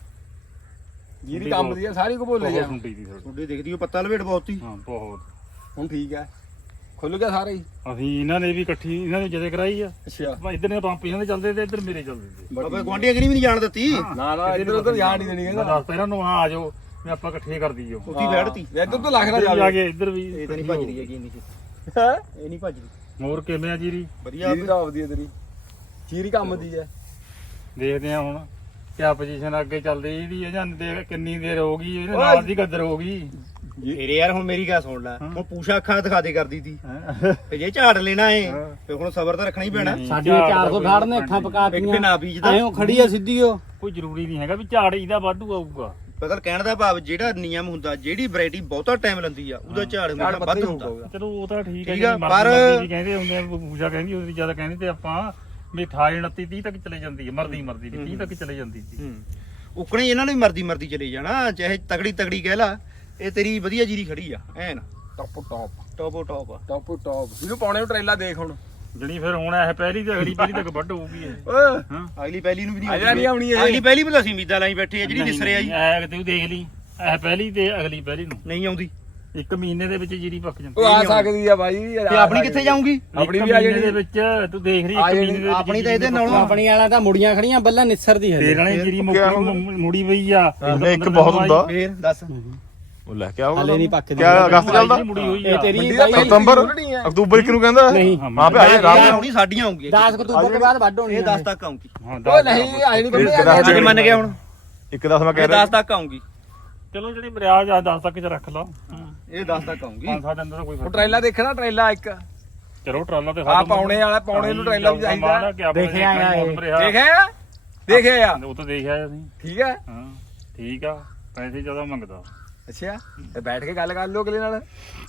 [SPEAKER 2] ਜੀਰੀ ਕੰਮ ਦੀ ਹੈ ਸਾਰੀ ਕੋ ਬੋਲੇ ਜਾ
[SPEAKER 6] ਬਹੁਤ ਹੁੰਦੀ ਸੀ ਥੋੜੀ
[SPEAKER 3] ਤੁਹਾਡੇ ਦੇਖਦੀ ਉਹ ਪੱਤਾ ਲਵੇਟ ਬਹੁਤ ਹੀ।
[SPEAKER 6] ਹਾਂ ਬਹੁਤ
[SPEAKER 2] ਹੁਣ ਠੀਕ ਹੈ ਖੁੱਲ ਗਿਆ ਸਾਰਾ ਹੀ
[SPEAKER 6] ਅਸੀਂ ਇਹਨਾਂ ਨੇ ਵੀ ਇਕੱਠੀ ਇਹਨਾਂ ਨੇ ਜਦੇ ਕਰਾਈ ਆ
[SPEAKER 2] ਅੱਛਾ
[SPEAKER 6] ਆਪਾਂ ਇੱਧਰ ਨੇ ਪੰਪ ਇਹਨਾਂ ਦੇ ਚੱਲਦੇ ਤੇ ਇੱਧਰ ਮੇਰੇ ਚੱਲਦੇ ਤੇ
[SPEAKER 3] ਬਾਬਾ ਗੁਆਂਢੀਆਂ ਕਰੀ ਵੀ ਨਹੀਂ ਜਾਣ ਦਿੱਤੀ।
[SPEAKER 2] ਨਾ ਨਾ ਇੱਧਰ ਉੱਧਰ ਜਾਣ ਨਹੀਂ ਦੇਣੀ
[SPEAKER 6] ਮੈਂ
[SPEAKER 2] ਕਹਿੰਦਾ
[SPEAKER 6] ਦੱਸ ਪਹਿਲਾਂ ਨੂੰ ਹਾਂ ਆ ਜਾਓ ਮੈਂ ਆਪਾਂ ਇਕੱਠੇ ਕਰ ਦਈਓ
[SPEAKER 3] ਉੱਤੀ ਬੈਠਤੀ।
[SPEAKER 2] ਇੱਧਰ ਤੋਂ ਲੱਖ ਨਾ
[SPEAKER 6] ਇੱਧਰ ਵੀ ਆ
[SPEAKER 2] ਜਾਵੇ
[SPEAKER 6] ਗਏ ਇੱਧਰ ਵੀ
[SPEAKER 3] ਇਹ ਤਾਂ ਨਹੀਂ ਭੱਜਦੀ ਹੈਗੀ ਇੰਨੀ ਚ।
[SPEAKER 2] ਹੈ
[SPEAKER 3] ਇਹ ਨਹੀਂ ਭੱਜਦੀ।
[SPEAKER 6] ਹੋਰ ਕਿਵੇਂ ਆ ਜੀਰੀ
[SPEAKER 3] ਵਧੀਆ
[SPEAKER 2] ਜੀਰੀ ਤਾਂ ਵਧੀਆ ਤੇਰੀ ਜੀਰੀ ਕੰਮ ਦੀ ਹੈ
[SPEAKER 6] ਦੇਖਦੇ ਆ ਹੁਣ ਕਿਆ ਪੋਜੀਸ਼ਨ ਅੱਗੇ ਚੱਲਦੀ ਇਹਦੀ ਇਹ ਜਾਂ ਦੇਖ ਕਿੰਨੀ ਦੇਰ ਹੋ ਗਈ ਇਹਦੇ ਨਾਲ ਦੀ ਗੱਦਰ ਹੋ ਗਈ
[SPEAKER 3] ਤੇਰੇ ਯਾਰ ਹੁਣ ਮੇਰੀ ਗੱਲ ਸੁਣ ਲੈ। ਹੁਣ ਪੂਛਾ ਅੱਖਾਂ ਦਿਖਾ ਦੇ ਕਰਦੀ ਤੀ
[SPEAKER 6] ਹੈਂ।
[SPEAKER 3] ਤੇ ਜੇ ਝਾੜ ਲੈਣਾ ਏ ਤੇ ਹੁਣ ਸਬਰ ਤਾਂ ਰੱਖਣਾ ਹੀ ਪੈਣਾ।
[SPEAKER 6] ਨਹੀਂ,
[SPEAKER 4] ਸਾਡੀਆਂ
[SPEAKER 6] ਝਾੜ
[SPEAKER 4] ਚਾਰ ਸੌ
[SPEAKER 6] ਕੋਈ
[SPEAKER 4] ਫਾੜ ਨੇ
[SPEAKER 6] ਨਹੀਂ।
[SPEAKER 4] ਅੱਖਾਂ ਪਕਾਤੀਆਂ
[SPEAKER 3] ਇੱਕ ਨਾ ਬੀਜਦਾ
[SPEAKER 4] ਐਂ ਖੜੀ ਆ ਸਿੱਧੀ ਉਹ।
[SPEAKER 6] ਕੋਈ ਜ਼ਰੂਰੀ ਨਹੀਂ ਹੈਗਾ ਵੀ ਝਾੜ ਇਹਦਾ ਵਾਧੂ ਆਊਗਾ
[SPEAKER 3] ਪਤਾ ਕਹਿਣ ਦਾ ਭਾਵ ਜਿਹੜਾ ਨਿਯਮ ਹੁੰਦਾ ਜਿਹੜੀ ਵੈਰਾਈਟੀ ਬਹੁਤਾ ਟਾਈਮ ਲੈਂਦੀ ਆ ਉਹਦਾ ਝਾੜ ਹਮੇਸ਼ਾ ਵੱਧ ਹੁੰਦਾ।
[SPEAKER 6] ਚਲੋ ਉਹ ਤਾਂ ਠੀਕ ਹੈ
[SPEAKER 3] ਠੀਕ ਆ,
[SPEAKER 6] ਜੀ
[SPEAKER 3] ਪਰ-
[SPEAKER 6] ਮਰਦੀ ਵੀ ਕਹਿੰਦੇ ਹੁੰਦੇ ਆ ਪੂਜਾ ਕਹਿੰਦੀ ਉਹਦੀ ਜਿਆਦਾ ਕਹਿੰਦੀ ਤੇ ਆਪਾਂ ਵੀ ਅਠਾਈ ਉਨੱਤੀ ਤੀਹ ਤੱਕ ਚਲੇ ਜਾਂਦੀ ਹੈ ਮਰਦੀ ਮਰਦੀ ਵੀ ਤੀਹ ਤੱਕ ਚਲੇ ਜਾਂਦੀ ਸੀ
[SPEAKER 3] ਹੂੰ ਉਕਣੇ ਇਹਨਾਂ ਨੂੰ ਵੀ ਮਰਦੀ ਮਰਦੀ ਚਲੇ ਜਾਣਾ ਚਾਹੇ ਤਗੜੀ ਤਗੜੀ ਕਹਿ ਲਾ। ਇਹ ਤੇਰੀ ਵਧੀਆ ਜੀਰੀ ਖੜੀ ਆ ਐਨ
[SPEAKER 2] ਟੌਪ ਟੌਪ
[SPEAKER 3] ਟੋਪੋ ਟੋਪ ਆ।
[SPEAKER 2] ਟੌਪ ਟੌਪ ਇਹਨੂੰ ਪਾਉਣੇ ਨੂੰ ਟਰੇਲਾ ਦੇਖ ਹੁਣ
[SPEAKER 6] ਜਿਹੜੀ ਫਿਰ ਹੁਣ ਇਹ ਪਹਿਲੀ ਤੇ ਅਗਲੀ ਪਹਿਲੀ ਤੱਕ ਵੱਢ ਹੋਊਗੀ ਇਹ
[SPEAKER 2] ਓਏ
[SPEAKER 6] ਹਾਂ
[SPEAKER 3] ਅਗਲੀ ਪਹਿਲੀ ਨੂੰ ਵੀ
[SPEAKER 2] ਅਜਾ ਨਹੀਂ ਆਉਣੀ ਇਹ
[SPEAKER 3] ਅਗਲੀ ਪਹਿਲੀ ਵੀ ਤਾਂ ਅਸੀਂ ਉਮੀਦਾਂ ਲਾਈ ਬੈਠੇ ਆ ਜਿਹੜੀ
[SPEAKER 6] ਨਹੀਂ,
[SPEAKER 3] ਦਿਸ ਰਿਹਾ ਜੀ
[SPEAKER 6] ਨਹੀਂ, ਇਹ ਤੂੰ ਦੇਖ ਲਈ ਇਹ ਪਹਿਲੀ ਤੇ ਅਗਲੀ ਪਹਿਲੀ ਨੂੰ
[SPEAKER 3] ਨਹੀਂ ਆਉਂਦੀ।
[SPEAKER 6] ਇੱਕ ਮਹੀਨੇ ਦੇ ਵਿੱਚ ਜੀਰੀ ਪੱਕ ਜਾਂਦੀ
[SPEAKER 2] ਉਹ ਆ ਸਕਦੀ ਆ ਬਾਈ
[SPEAKER 3] ਤੇ ਆਪਣੀ ਕਿੱਥੇ ਜਾਊਗੀ?
[SPEAKER 2] ਆਪਣੀ
[SPEAKER 6] ਇੱਕ
[SPEAKER 2] ਵੀ ਆ
[SPEAKER 6] ਮਹੀਨੇ ਦੇ
[SPEAKER 2] ਜਿਹੜੀ
[SPEAKER 6] ਵਿੱਚ ਤੂੰ ਦੇਖ ਰਹੀ
[SPEAKER 2] ਆ
[SPEAKER 6] ਇੱਕ
[SPEAKER 2] ਜਿਹੜੀ
[SPEAKER 6] ਮਹੀਨੇ ਦੇ ਵਿੱਚ
[SPEAKER 3] ਆਪਣੀ ਤਾਂ
[SPEAKER 6] ਜੀਰੀ
[SPEAKER 3] ਇਹਦੇ ਨਾਲੋਂ
[SPEAKER 6] ਪੱਕ-
[SPEAKER 4] ਆਪਣੀ ਵਾਲਾ ਤਾਂ ਮੁੜੀਆਂ ਖੜੀਆਂ ਬੱਲਾ ਨਿਸਰਦੀ ਹੈ
[SPEAKER 6] ਤੇਰੇ ਨਾਲ ਜੀਰੀ ਮੁੱਕੀ ਮੁੜੀ ਪਈ ਆ
[SPEAKER 5] ਇੱਕ ਬਹੁਤ ਹੁੰਦਾ
[SPEAKER 3] ਫੇਰ ਦੱਸ
[SPEAKER 5] ਉਹ ਲੈ ਕੇ ਆਉਗਾ
[SPEAKER 4] ਹਲੇ ਨਹੀਂ ਪੱਕਦੀ
[SPEAKER 5] ਕਿਆ ਅਗਸਤ ਚੱਲਦਾ
[SPEAKER 6] ਮੁੜੀ ਹੋਈ
[SPEAKER 4] ਇਹ
[SPEAKER 6] ਆ
[SPEAKER 4] ਤੇਰੀ
[SPEAKER 2] ਮੰਡੀ ਦਾ
[SPEAKER 4] ਬਾਈ
[SPEAKER 5] ਸਤੰਬਰ ਅਕਤੂਬਰ ਕਿਨੂੰ ਕਹਿੰਦਾ
[SPEAKER 4] ਨਹੀਂ।
[SPEAKER 5] ਹਾਂ ਭਈ ਆਏ ਰਾਮ
[SPEAKER 3] ਆਉਣੀ ਸਾਡੀਆਂ ਆਉਂਗੀ
[SPEAKER 4] ਦਸ ਅਕਤੂਬਰ ਤੋਂ ਬਾਅਦ ਵੱਢ ਹੋਣੀ
[SPEAKER 3] ਇਹ ਦਸ ਤੱਕ ਆਉਂਗੀ।
[SPEAKER 6] ਹਾਂ
[SPEAKER 2] ਓਏ
[SPEAKER 6] ਦੱਸ
[SPEAKER 2] ਨਹੀਂ ਆਏ ਨਹੀਂ
[SPEAKER 5] ਇਹ
[SPEAKER 2] ਬੰਦੇ
[SPEAKER 3] ਅੱਜ ਮੰਨ ਗਿਆ ਹੁਣ
[SPEAKER 5] ਇੱਕ ਦਸ ਮੈਂ ਕਹਿ
[SPEAKER 3] ਇਹ
[SPEAKER 5] ਰਿਹਾ
[SPEAKER 3] ਦਸ ਤੱਕ ਆਉਂਗੀ।
[SPEAKER 6] ਚਲੋ ਜਿਹੜੀ ਮਰਿਆਜ ਆ ਦਸ ਤੱਕ ਚ ਰੱਖ ਲਾ
[SPEAKER 3] ਇਹ ਦਸ ਤੱਕ ਆਉਂਗੀ।
[SPEAKER 6] ਪੰਜ ਸੱਤ ਦਿਨ ਦਾ ਕੋਈ
[SPEAKER 2] ਉਹ
[SPEAKER 6] ਫਰਕ
[SPEAKER 2] ਟਰੇਲਾ ਦੇਖਣਾ ਟਰੇਲਾ ਇੱਕ
[SPEAKER 6] ਚਲੋ ਟਰਾਲਾ ਤੇ
[SPEAKER 2] ਆ ਪਾਉਣੇ ਵਾਲਾ ਪਾਉਣੇ ਨੂੰ ਟਰੇਲਾ ਵੀ ਚਾਹੀਦਾ
[SPEAKER 6] ਦੇਖਿਆ ਆ
[SPEAKER 2] ਦੇਖਿਆ ਦੇਖਿਆ ਆ
[SPEAKER 6] ਉਹ ਤਾਂ ਦੇਖਿਆ ਅਸੀਂ
[SPEAKER 2] ਠੀਕ ਹੈ
[SPEAKER 6] ਹਾਂ ਠੀਕ ਆ ਪੈਸੇ ਜ਼ਿਆਦਾ ਮੰਗਦਾ
[SPEAKER 2] ਅੱਛਾ ਤੇ ਬੈਠ ਕੇ ਗੱਲ ਕਰ ਲੋ ਅਗਲੇ ਨਾਲ